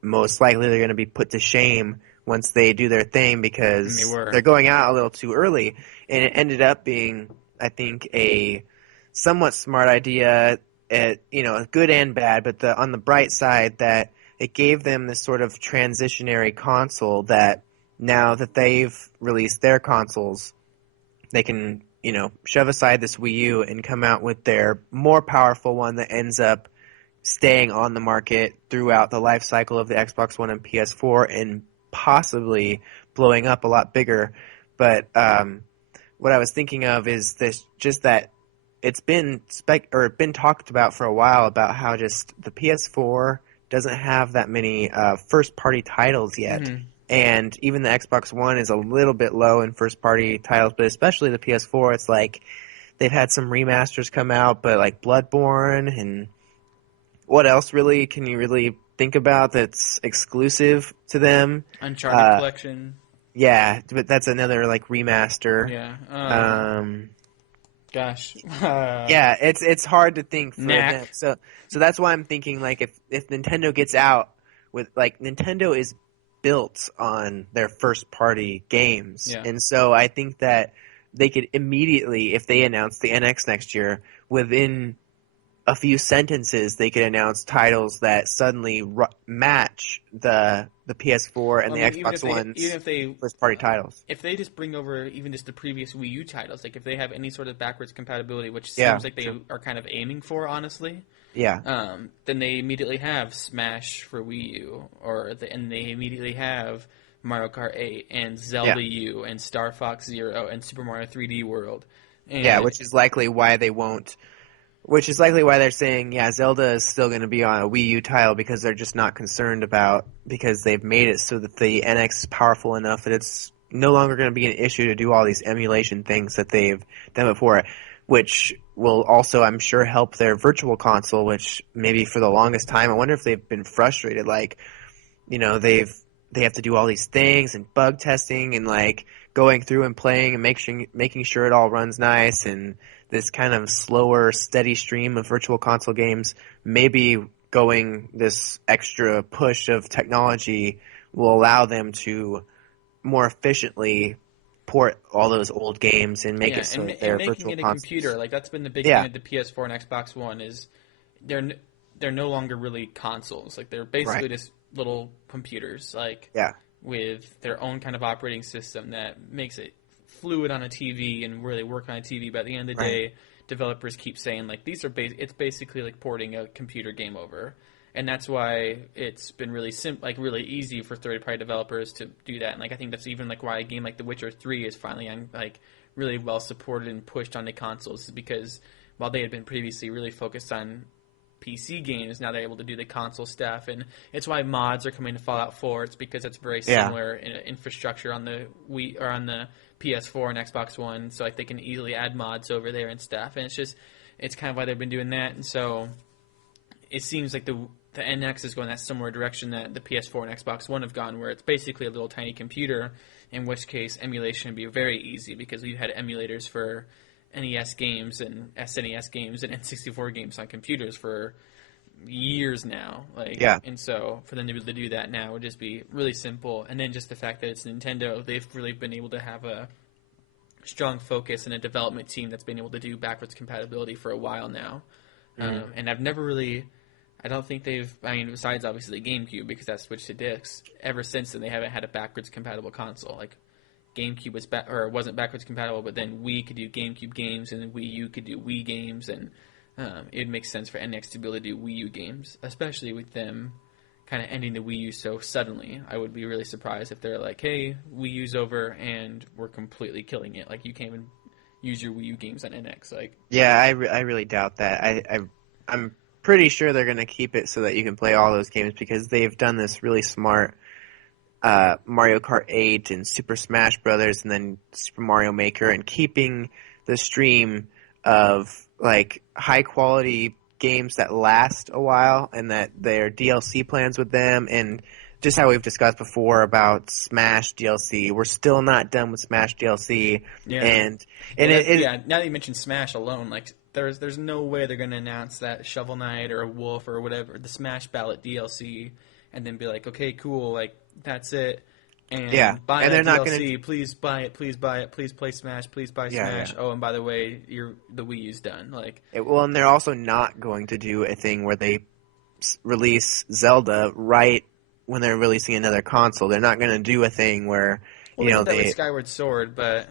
most likely they're going to be put to shame once they do their thing, because they're going out a little too early. And it ended up being, I think, a somewhat smart idea, good and bad, but on the bright side, that it gave them this sort of transitionary console that now that they've released their consoles, they can shove aside this Wii U and come out with their more powerful one that ends up staying on the market throughout the life cycle of the Xbox One and PS4, and possibly blowing up a lot bigger. But what I was thinking of is that it's been been talked about for a while, about how just the PS4 doesn't have that many first-party titles yet. Mm-hmm. And even the Xbox One is a little bit low in first-party titles, but especially the PS4, it's like they've had some remasters come out, but like Bloodborne, and what else really can you really think about that's exclusive to them. Uncharted Collection. Yeah, but that's another like remaster. Yeah. Gosh. Yeah, it's hard to think for them. So that's why I'm thinking like if Nintendo gets out with like Nintendo is built on their first party games. Yeah. And so I think that they could immediately, if they announce the NX next year, within a few sentences they could announce titles that suddenly match the PS4 and the Xbox One's first party titles. If they just bring over even just the previous Wii U titles, like if they have any sort of backwards compatibility, which seems like they are kind of aiming for, honestly. Yeah. Then they immediately have Smash for Wii U, and they immediately have Mario Kart 8 and Zelda U and Star Fox Zero and Super Mario 3D World. And which is likely why they won't. Which is likely why they're saying, Zelda is still going to be on a Wii U title because they're just not concerned because they've made it so that the NX is powerful enough that it's no longer going to be an issue to do all these emulation things that they've done before, which will also, I'm sure, help their virtual console, which maybe for the longest time, I wonder if they've been frustrated, like, they have to do all these things and bug testing and like going through and playing and making sure it all runs nice, and this kind of slower, steady stream of virtual console games, maybe going this extra push of technology will allow them to more efficiently port all those old games and make it so that they're virtual making it consoles. A computer, like that's been the big thing with the PS4 and Xbox One is they're no longer really consoles. Like they're basically just little computers, like with their own kind of operating system that makes it fluid on a TV and really work on a TV. But at the end of the day, developers keep saying like these are it's basically like porting a computer game over, and that's why it's been really really easy for third-party developers to do that. And like I think that's even like why a game like The Witcher 3 is finally like really well supported and pushed onto consoles, is because while they had been previously really focused on PC games, now they're able to do the console stuff, and it's why mods are coming to Fallout 4. It's because it's very similar infrastructure on the Wii or on the PS4 and Xbox One, so like they can easily add mods over there and stuff. And it's kind of why they've been doing that. And so it seems like the NX is going that similar direction that the PS4 and Xbox One have gone, where it's basically a little tiny computer, in which case emulation would be very easy because we've had emulators for NES games and SNES games and N64 games on computers for years now. And so for them to be able to do that now would just be really simple. And then just the fact that it's Nintendo, they've really been able to have a strong focus and a development team that's been able to do backwards compatibility for a while now. And I've never really, I don't think besides obviously the GameCube, because that switched to discs, ever since then they haven't had a backwards compatible console. Like GameCube wasn't backwards compatible, but then Wii could do GameCube games, and then Wii U could do Wii games, and it makes sense for NX to be able to do Wii U games, especially with them kind of ending the Wii U so suddenly. I would be really surprised if they're like, hey, Wii U's over, and we're completely killing it. Like, you can't even use your Wii U games on NX. I really doubt that. I'm pretty sure they're going to keep it so that you can play all those games, because they've done this really smart Mario Kart 8 and Super Smash Brothers and then Super Mario Maker, and keeping the stream of like high quality games that last a while, and that their DLC plans with them, and just how we've discussed before about Smash DLC. We're still not done with Smash DLC. Now that you mentioned Smash alone, like there's no way they're going to announce that Shovel Knight or Wolf or whatever, the Smash Ballot DLC, and then be like, okay, cool, like that's it. And buy that DLC, please buy it, please buy it, please play Smash, please buy Smash. Oh, and by the way, the Wii U's done. And they're also not going to do a thing where they release Zelda right when they're releasing another console. They're not going to do a thing where they with Skyward Sword, but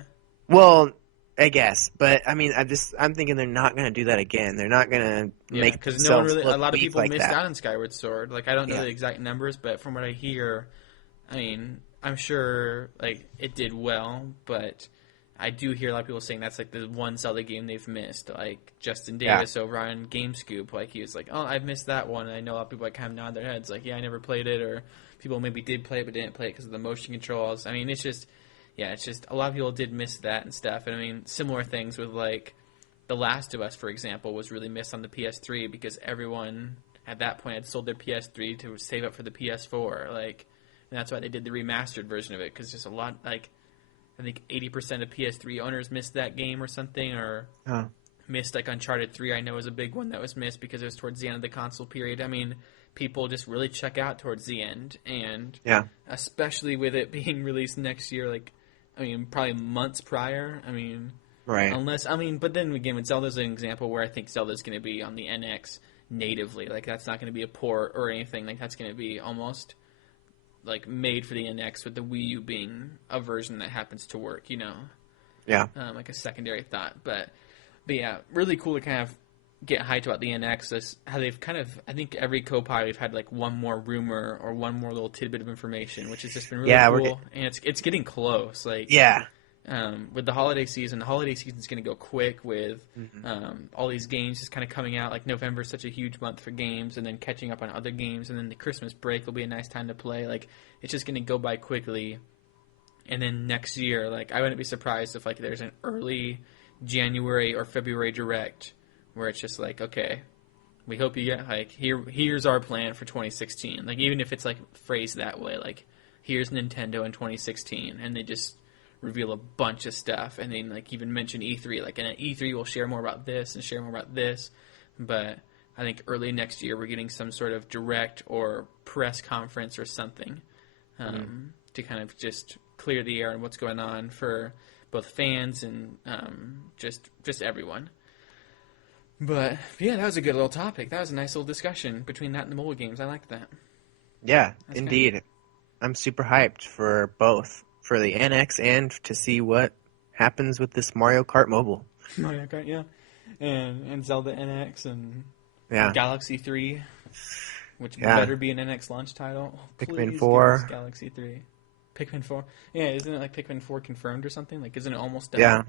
I guess, but I mean, I'm thinking they're not going to do that again. They're not going to make because a lot of people missed out on Skyward Sword. Like, I don't know the exact numbers, but from what I hear, I mean, I'm sure like it did well, but I do hear a lot of people saying that's like the one Zelda game they've missed. Like Justin Davis over on GameScoop, like he was like, "Oh, I've missed that one." And I know a lot of people like kind of nod their heads, like, "Yeah, I never played it," or people maybe did play it but didn't play it because of the motion controls. I mean, it's just a lot of people did miss that and stuff. And I mean, similar things with like The Last of Us, for example, was really missed on the PS3 because everyone at that point had sold their PS3 to save up for the PS4. Like, and that's why they did the remastered version of it, because just a lot, like, I think 80% of PS3 owners missed that game or something, or missed, like, Uncharted 3, I know was a big one that was missed because it was towards the end of the console period. I mean, people just really check out towards the end, and especially with it being released next year, like, I mean, probably months prior. I mean, right. But then again, with Zelda's an example where I think Zelda's going to be on the NX natively. Like, that's not going to be a port or anything. Like, that's going to be almost, like, made for the NX, with the Wii U being a version that happens to work, you know? Yeah. Like a secondary thought. But yeah, really cool to kind of get hyped about the NX. How they've kind of, I think every Koppai we've had like one more rumor or one more little tidbit of information, which has just been really cool. And it's getting close. Like, with the holiday season's going to go quick with all these games just kind of coming out. Like, November is such a huge month for games, and then catching up on other games, and then the Christmas break will be a nice time to play. Like, it's just going to go by quickly. And then next year, like, I wouldn't be surprised if, like, there's an early January or February direct where it's just like, okay, we hope you get, like, here's our plan for 2016. Like, even if it's, like, phrased that way, like, here's Nintendo in 2016, and they just reveal a bunch of stuff, and then, like, even mention E3. Like, and at E3 we'll share more about this and share more about this, but I think early next year we're getting some sort of direct or press conference or something to kind of just clear the air on what's going on for both fans and just everyone. But yeah, that was a good little topic. That was a nice little discussion between that and the mobile games. I liked that. Yeah, indeed. I'm super hyped for both, for the NX and to see what happens with this Mario Kart Mobile. Mario Kart, yeah. And Zelda NX and Galaxy 3, which better be an NX launch title. Oh, Pikmin 4. Give us Galaxy 3. Pikmin 4. Yeah, isn't it like Pikmin 4 confirmed or something? Like, isn't it almost done? Yeah.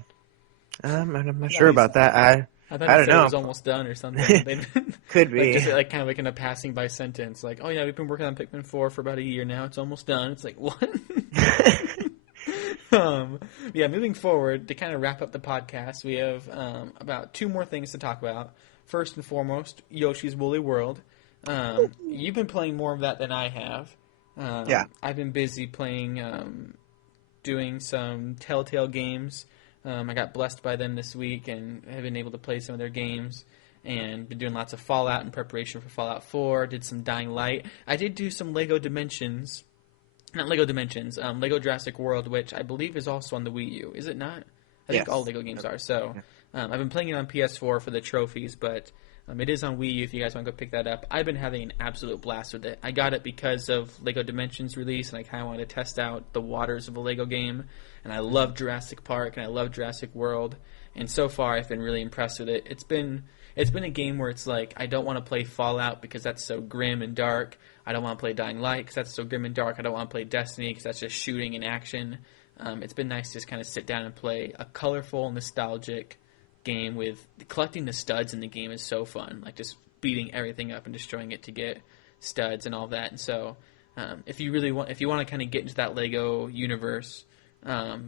I'm not sure about that. I don't know. It was almost done or something. Could be. Like, just like kind of like in a passing by sentence. Like, oh yeah, we've been working on Pikmin 4 for about a year now. It's almost done. It's like, what? Yeah, moving forward, to kind of wrap up the podcast, we have about 2 more things to talk about. First and foremost, Yoshi's Woolly World. You've been playing more of that than I have. I've been busy playing, doing some Telltale games. I got blessed by them this week and have been able to play some of their games, and been doing lots of Fallout in preparation for Fallout 4. Did some Dying Light. I did do some Lego Dimensions. Not Lego Dimensions. Lego Jurassic World, which I believe is also on the Wii U. Is it not? I think all Lego games are. So I've been playing it on PS4 for the trophies, but it is on Wii U if you guys want to go pick that up. I've been having an absolute blast with it. I got it because of Lego Dimensions release, and I kind of wanted to test out the waters of a Lego game. And I love Jurassic Park, and I love Jurassic World. And so far, I've been really impressed with it. It's been a game where it's like, I don't want to play Fallout because that's so grim and dark. I don't want to play Dying Light because that's so grim and dark. I don't want to play Destiny because that's just shooting and action. It's been nice to just kind of sit down and play a colorful, nostalgic game with collecting the studs in the game is so fun. Like, just beating everything up and destroying it to get studs and all that. And so if you want to kind of get into that Lego universe,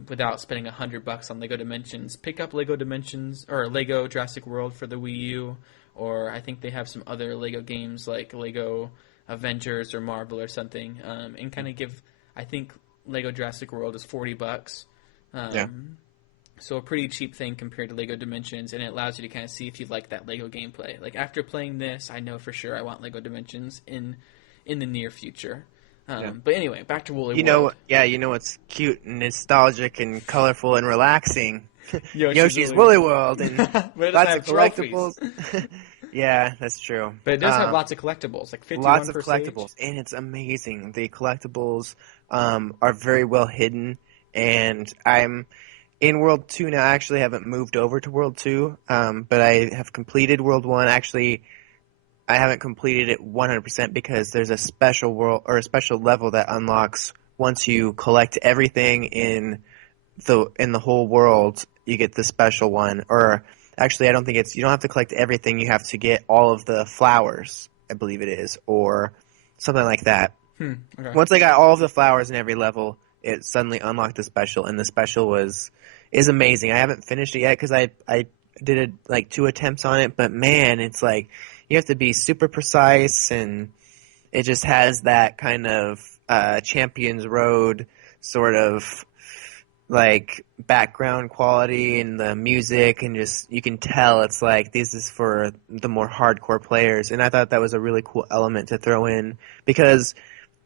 without spending $100 on Lego Dimensions, pick up Lego Dimensions or Lego Jurassic World for the Wii U, or I think they have some other Lego games like Lego Avengers or Marvel or something, and kind of I think Lego Jurassic World is $40, so a pretty cheap thing compared to Lego Dimensions, and it allows you to kind of see if you like that Lego gameplay. Like, after playing this, I know for sure I want Lego Dimensions in the near future. But anyway, back to Woolly World. You know what's cute and nostalgic and colorful and relaxing? Yoshi's Woolly World and lots of collectibles. Yeah, that's true. But it does have lots of collectibles, like 51 lots of collectibles, stage. And it's amazing. The collectibles are very well hidden, and I'm in World 2 now. I actually haven't moved over to World 2, but I have completed World 1. Actually, I haven't completed it 100% because there's a special world or a special level that unlocks once you collect everything in the whole world. You get the special one, or actually, I don't think you don't have to collect everything. You have to get all of the flowers, I believe it is, or something like that. Okay. Once I got all of the flowers in every level, it suddenly unlocked the special, and the special is amazing. I haven't finished it yet because I did like 2 attempts on it, but man, it's like you have to be super precise, and it just has that kind of Champions Road sort of like background quality in the music, and just you can tell it's like this is for the more hardcore players. And I thought that was a really cool element to throw in, because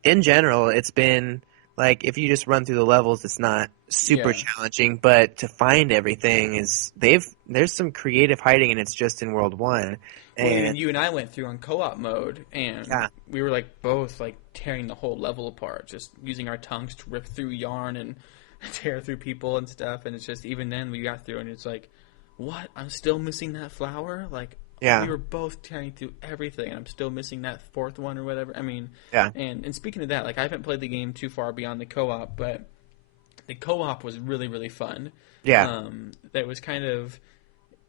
in general it's been like if you just run through the levels it's not super challenging, but to find everything is there's some creative hiding, and it's just in World 1. Well, even you and I went through on co-op mode, and Yeah. we were like both like tearing the whole level apart, just using our tongues to rip through yarn and tear through people and stuff. And it's just even then we got through, and it's like, what? I'm still missing that flower. Like, Yeah. we were both tearing through everything, and I'm still missing that fourth one or whatever. I mean, Yeah. And speaking of that, like I haven't played the game too far beyond the co-op, but the co-op was really, really fun. Yeah. That was kind of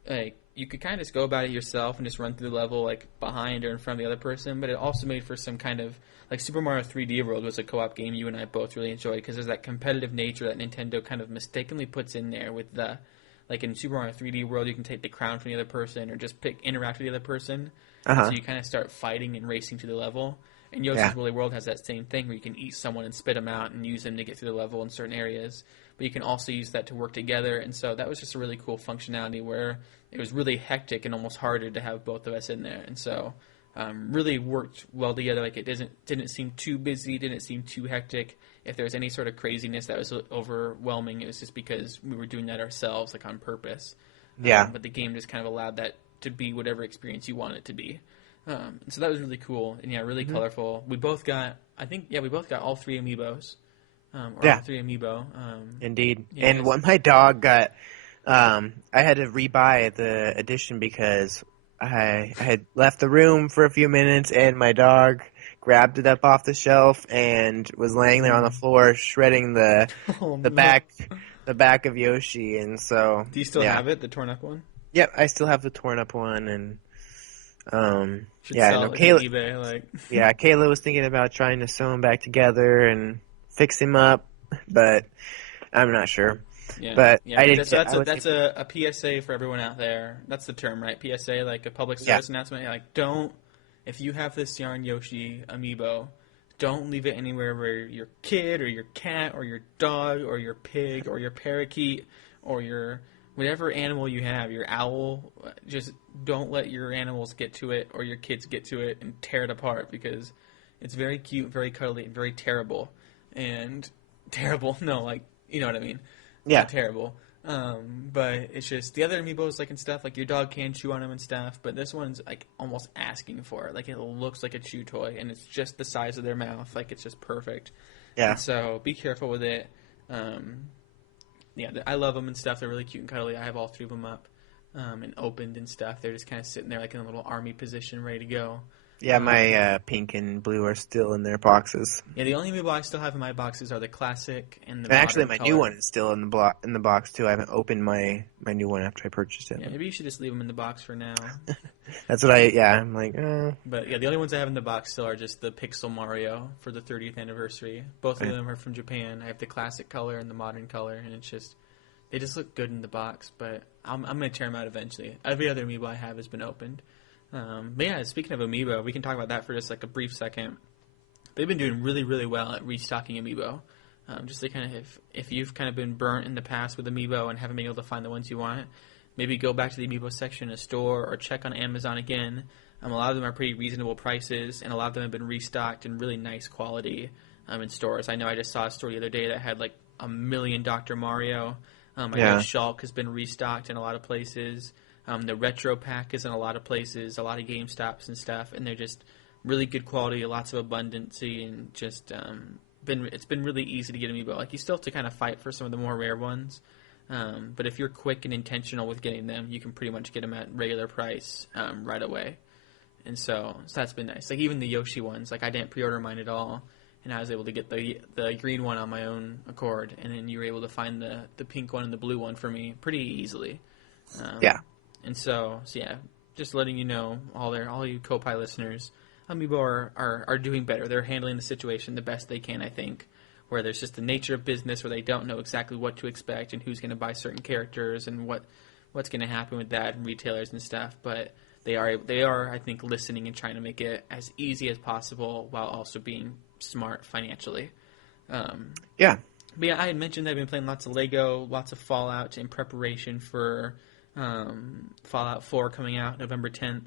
like you could kind of just go about it yourself and just run through the level like behind or in front of the other person, but it also made for some kind of like Super Mario 3D World was a co-op game you and I both really enjoyed, because there's that competitive nature that Nintendo kind of mistakenly puts in there with the like in Super Mario 3D World you can take the crown from the other person or just interact with the other person. So you kind of start fighting and racing to the level. And Yoshi's Woolly World has that same thing where you can eat someone and spit them out and use them to get through the level in certain areas. But you can also use that to work together. And so that was just a really cool functionality where it was really hectic and almost harder to have both of us in there. And so really worked well together. Like it didn't seem too busy, didn't seem too hectic. If there was any sort of craziness that was overwhelming, it was just because we were doing that ourselves, like on purpose. But the game just kind of allowed that to be whatever experience you want it to be. So that was really cool and really colorful. We both got, we both got all 3 amiibos. All 3 amiibo. Indeed. And when my dog got, I had to rebuy the edition because I had left the room for a few minutes, and my dog grabbed it up off the shelf and was laying there on the floor shredding the back of Yoshi. And so, do you still have it, the torn up one? Yep, I still have the torn up one, and sell it Kayla, on eBay, like. Kayla was thinking about trying to sew him back together and fix him up, but I'm not sure. But I did. That's a PSA for everyone out there. That's the term, right? PSA, like a public service announcement. Like, don't, if you have this Yarn Yoshi amiibo, don't leave it anywhere where your kid or your cat or your dog or your pig or your parakeet or your whatever animal you have, your owl, just don't let your animals get to it or your kids get to it and tear it apart, because it's very cute, very cuddly, and very terrible. And terrible, no, like, you know what I mean. Yeah. Not terrible. But it's just, the other amiibos, like, and stuff, like, your dog can chew on them and stuff, but this one's, like, almost asking for it. Like, it looks like a chew toy, and it's just the size of their mouth. Like, it's just perfect. Yeah. And so, be careful with it. I love them and stuff. They're really cute and cuddly. I have all 3 of them up and opened and stuff. They're just kind of sitting there, like, in a little army position, ready to go. Yeah, my pink and blue are still in their boxes. Yeah, the only amiibo I still have in my boxes are the classic and the. And actually, my color. new one is still in the box too. I haven't opened my new one after I purchased it. Yeah, maybe you should just leave them in the box for now. That's what I'm like. But yeah, the only ones I have in the box still are just the Pixel Mario for the 30th anniversary. Both of them are from Japan. I have the classic color and the modern color, and it's just they just look good in the box. But I'm gonna tear them out eventually. Every other amiibo I have has been opened. But yeah, speaking of amiibo, we can talk about that for just like a brief second. They've been doing really, really well at restocking amiibo. Just to kind of, if you've kind of been burnt in the past with amiibo and haven't been able to find the ones you want, maybe go back to the amiibo section in a store or check on Amazon again. A lot of them are pretty reasonable prices, and a lot of them have been restocked in really nice quality in stores. I know I just saw a store the other day that had like 1 million Dr. Mario. I know Shulk has been restocked in a lot of places. The retro pack is in a lot of places, a lot of GameStops and stuff, and they're just really good quality, lots of abundancy, and just it's been really easy to get amiibo. Like, you still have to kind of fight for some of the more rare ones, but if you're quick and intentional with getting them, you can pretty much get them at regular price right away. And so that's been nice. Like, even the Yoshi ones, like, I didn't pre-order mine at all, and I was able to get the green one on my own accord, and then you were able to find the pink one and the blue one for me pretty easily. And so yeah, just letting you know, all you Koppai listeners, amiibo are doing better. They're handling the situation the best they can, I think, where there's just the nature of business where they don't know exactly what to expect and who's going to buy certain characters and what what's going to happen with that and retailers and stuff. But they are, I think, listening and trying to make it as easy as possible while also being smart financially. Yeah. But yeah, I had mentioned that I've been playing lots of Lego, lots of Fallout in preparation for Fallout 4 coming out November 10th,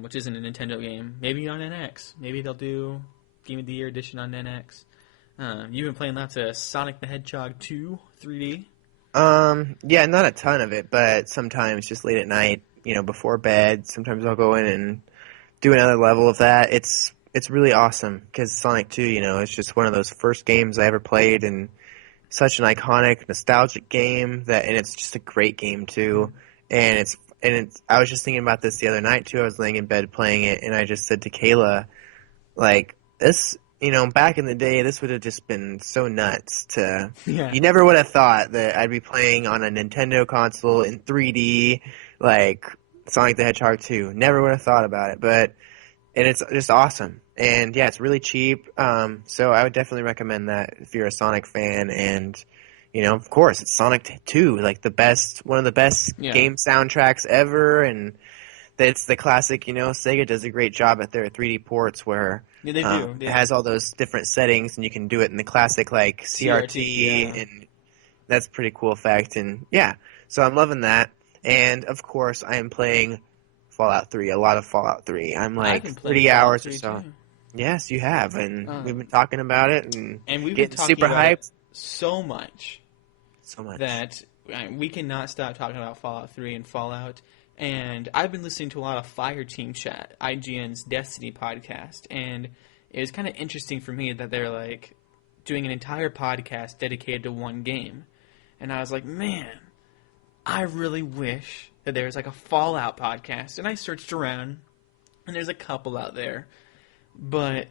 which isn't a Nintendo game. Maybe on NX. Maybe they'll do Game of the Year edition on NX. You've been playing lots of Sonic the Hedgehog 2 3D. Yeah, not a ton of it, but sometimes just late at night, before bed, sometimes I'll go in and do another level of that. It's really awesome because Sonic 2, it's just one of those first games I ever played, and such an iconic, nostalgic game and it's just a great game too. And I was just thinking about this the other night too. I was laying in bed playing it, and I just said to Kayla, like, this, back in the day, this would have just been so nuts to. Yeah. You never would have thought that I'd be playing on a Nintendo console in 3D, like Sonic the Hedgehog 2. Never would have thought about it, and it's just awesome. And yeah, it's really cheap. So I would definitely recommend that if you're a Sonic fan. And, of course, it's Sonic 2, like one of the best game soundtracks ever. And it's the classic, Sega does a great job at their 3D ports where Yeah, they do. it has all those different settings, and you can do it in the classic, like, CRT. And that's a pretty cool effect. And yeah, so I'm loving that. And, of course, I am playing Fallout 3, a lot of Fallout 3. I'm like 30 hours or so. Too. Yes, you have, and we've been talking about it, and we've getting been talking super about hyped. So much that we cannot stop talking about Fallout 3 and Fallout. And I've been listening to a lot of Fire Team Chat, IGN's Destiny podcast, and it was kind of interesting for me that they're like doing an entire podcast dedicated to one game. And I was like, man, I really wish that there was like a Fallout podcast. And I searched around, and there's a couple out there. But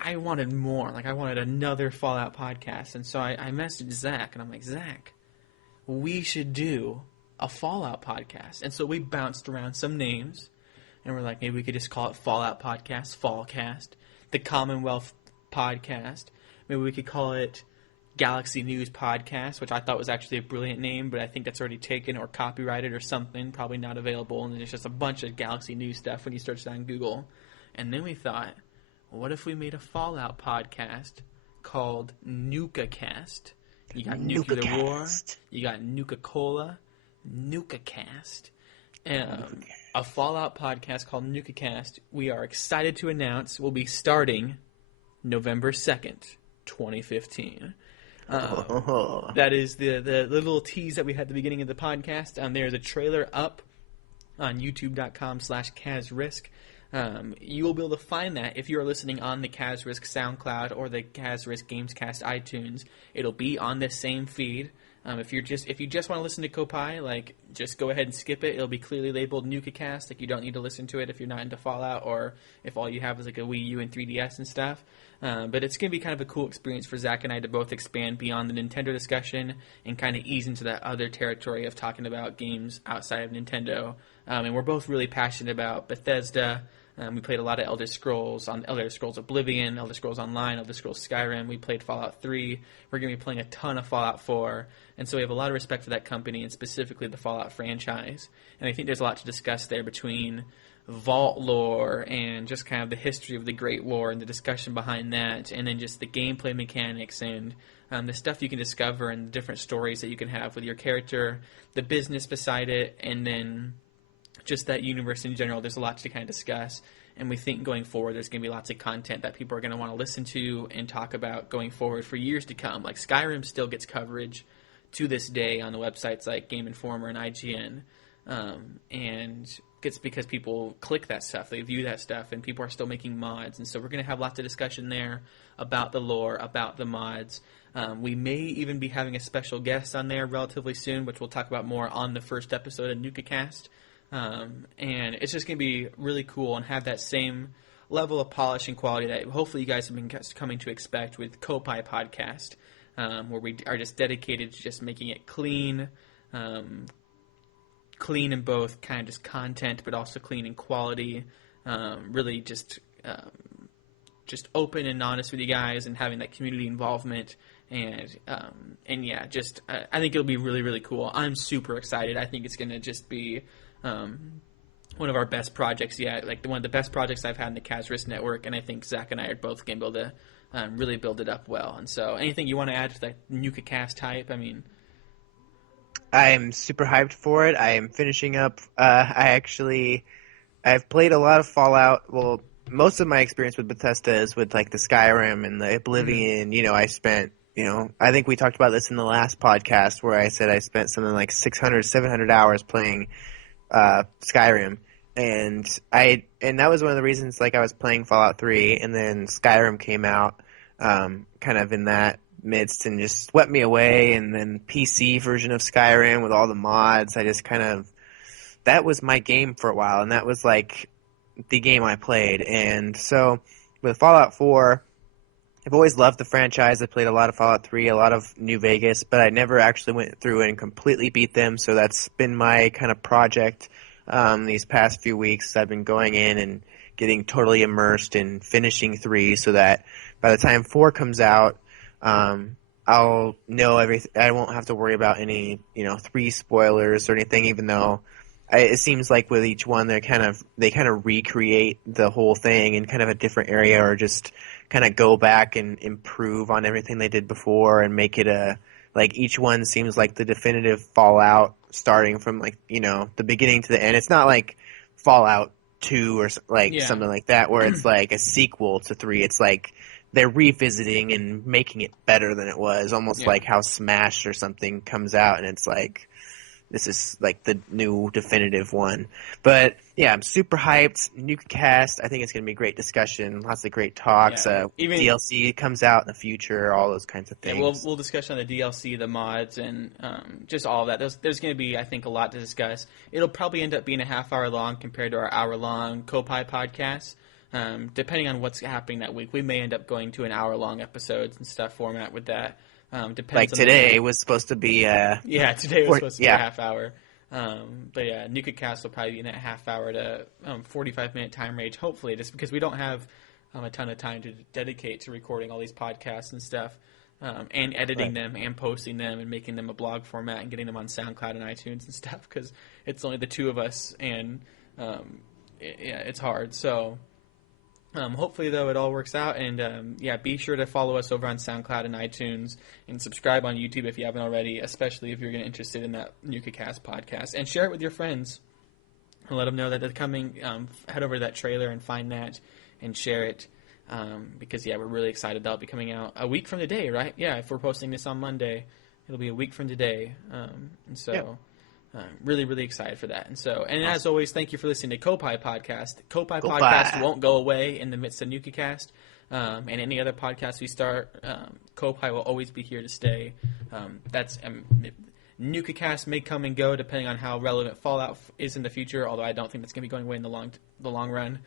I wanted more. Like, I wanted another Fallout podcast. And so I messaged Zach, and I'm like, Zach, we should do a Fallout podcast. And so we bounced around some names, and we're like, maybe we could just call it Fallout Podcast, Fallcast, the Commonwealth Podcast. Maybe we could call it Galaxy News Podcast, which I thought was actually a brilliant name, but I think that's already taken or copyrighted or something, probably not available, and there's just a bunch of Galaxy News stuff when you search that on Google. And then we thought, what if we made a Fallout podcast called NukaCast? You got Nuclear War, you got Nuka-Cola, NukaCast, and a Fallout podcast called NukaCast. We are excited to announce will be starting November 2nd, 2015. That is the little tease that we had at the beginning of the podcast. There's a trailer up on youtube.com/KazRisk. You will be able to find that if you are listening on the KazRisk SoundCloud or the KazRisk Gamescast iTunes. It'll be on this same feed. If you just want to listen to Koppai, like, just go ahead and skip it. It'll be clearly labeled NukaCast. Like, you don't need to listen to it if you're not into Fallout, or if all you have is like a Wii U and 3DS and stuff. But it's going to be kind of a cool experience for Zach and I to both expand beyond the Nintendo discussion and kind of ease into that other territory of talking about games outside of Nintendo. And we're both really passionate about Bethesda. We played a lot of Elder Scrolls Oblivion, Elder Scrolls Online, Elder Scrolls Skyrim. We played Fallout 3. We're going to be playing a ton of Fallout 4. And so we have a lot of respect for that company and specifically the Fallout franchise. And I think there's a lot to discuss there between Vault lore and just kind of the history of the Great War and the discussion behind that, and then just the gameplay mechanics and the stuff you can discover and the different stories that you can have with your character, the business beside it, and then just that universe in general. There's a lot to kind of discuss, and we think going forward there's going to be lots of content that people are going to want to listen to and talk about going forward for years to come. Like, Skyrim still gets coverage to this day on the websites like Game Informer and IGN, and it's because people click that stuff, they view that stuff, and people are still making mods. And so we're going to have lots of discussion there about the lore, about the mods. We may even be having a special guest on there relatively soon, which we'll talk about more on the first episode of NukaCast. And it's just going to be really cool and have that same level of polish and quality that hopefully you guys have been coming to expect with Koppai Podcast, where we are just dedicated to just making it clean, clean in both kind of just content, but also clean in quality, really just just open and honest with you guys and having that community involvement. And yeah, just I think it'll be really, really cool. I'm super excited. I think it's going to just be one of our best projects yet, like one of the best projects I've had in the Kaz Risk Network, and I think Zach and I are both going to be able to really build it up well. And so anything you want to add to that Nuka Cast hype? I mean, I'm super hyped for it. I am finishing up. I've played a lot of Fallout. Well, most of my experience with Bethesda is with like the Skyrim and the Oblivion. You know, I spent, I think we talked about this in the last podcast where I said I spent something like 600, 700 hours playing Skyrim. And that was one of the reasons, like, I was playing Fallout 3, and then Skyrim came out kind of in that midst and just swept me away. And then PC version of Skyrim with all the mods, I just that was my game for a while, and that was, like, the game I played. And so with Fallout 4, I've always loved the franchise. I played a lot of Fallout 3, a lot of New Vegas, but I never actually went through and completely beat them, so that's been my kind of project these past few weeks. I've been going in and getting totally immersed in finishing 3 so that by the time 4 comes out, I'll know everything. I won't have to worry about any, 3 spoilers or anything, even though it seems like with each one they kind of recreate the whole thing in kind of a different area, or just kind of go back and improve on everything they did before and make it like each one seems like the definitive Fallout, starting from like, the beginning to the end. It's not like Fallout 2 or something like that where it's like a sequel to 3. It's like they're revisiting and making it better than it was, almost like how Smash or something comes out and it's like, this is like the new definitive one. But yeah, I'm super hyped. Nuka Cast, I think it's going to be a great discussion. Lots of great talks. Even DLC comes out in the future, all those kinds of things. Yeah, we'll discuss on the DLC, the mods, and just all of that. There's going to be, I think, a lot to discuss. It'll probably end up being a half hour long compared to our hour long Koppai podcast. Depending on what's happening that week, we may end up going to an hour long episodes and stuff format with that. Depends like on today was supposed to be today was supposed to be a half hour. But yeah, Nuka Cast will probably be in that half hour to 45-minute time range, hopefully, just because we don't have a ton of time to dedicate to recording all these podcasts and stuff, and editing them and posting them and making them a blog format and getting them on SoundCloud and iTunes and stuff, because it's only the two of us, and it's hard. So hopefully, though, it all works out. And, be sure to follow us over on SoundCloud and iTunes and subscribe on YouTube if you haven't already, especially if you're interested in that Nuka Cast podcast. And share it with your friends and let them know that they're coming. Head over to that trailer and find that and share it because, we're really excited. That'll be coming out a week from today, right? Yeah, if we're posting this on Monday, it'll be a week from today. Really, really excited for that. And so, as always, thank you for listening to Koppai Podcast. Koppai Podcast won't go away in the midst of Nuka Cast. And any other podcast we start, Koppai will always be here to stay. Nuka Cast may come and go depending on how relevant Fallout is in the future, although I don't think that's going to be going away in the long run.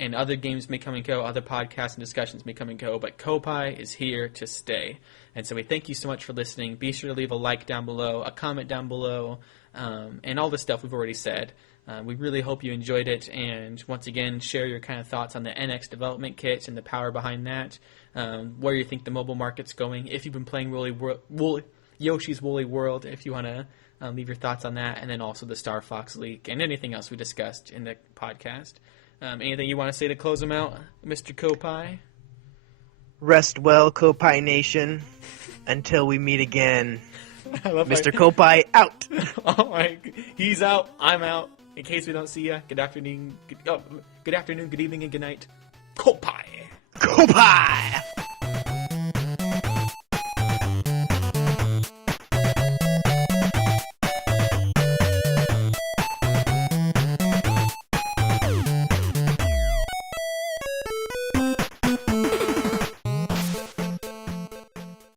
And other games may come and go, other podcasts and discussions may come and go, but Koppai is here to stay. And so we thank you so much for listening. Be sure to leave a like down below, a comment down below, and all the stuff we've already said. We really hope you enjoyed it, and once again, share your kind of thoughts on the NX development kits and the power behind that, where you think the mobile market's going. If you've been playing Yoshi's Woolly World, if you want to leave your thoughts on that, and then also the Star Fox leak and anything else we discussed in the podcast. Anything you want to say to close them out, Mr. Koppai? Rest well, Koppai Nation. Until we meet again. Mr. Koppai out. All right, he's out. I'm out. In case we don't see you, good afternoon, good evening, and good night. Koppai. Koppai.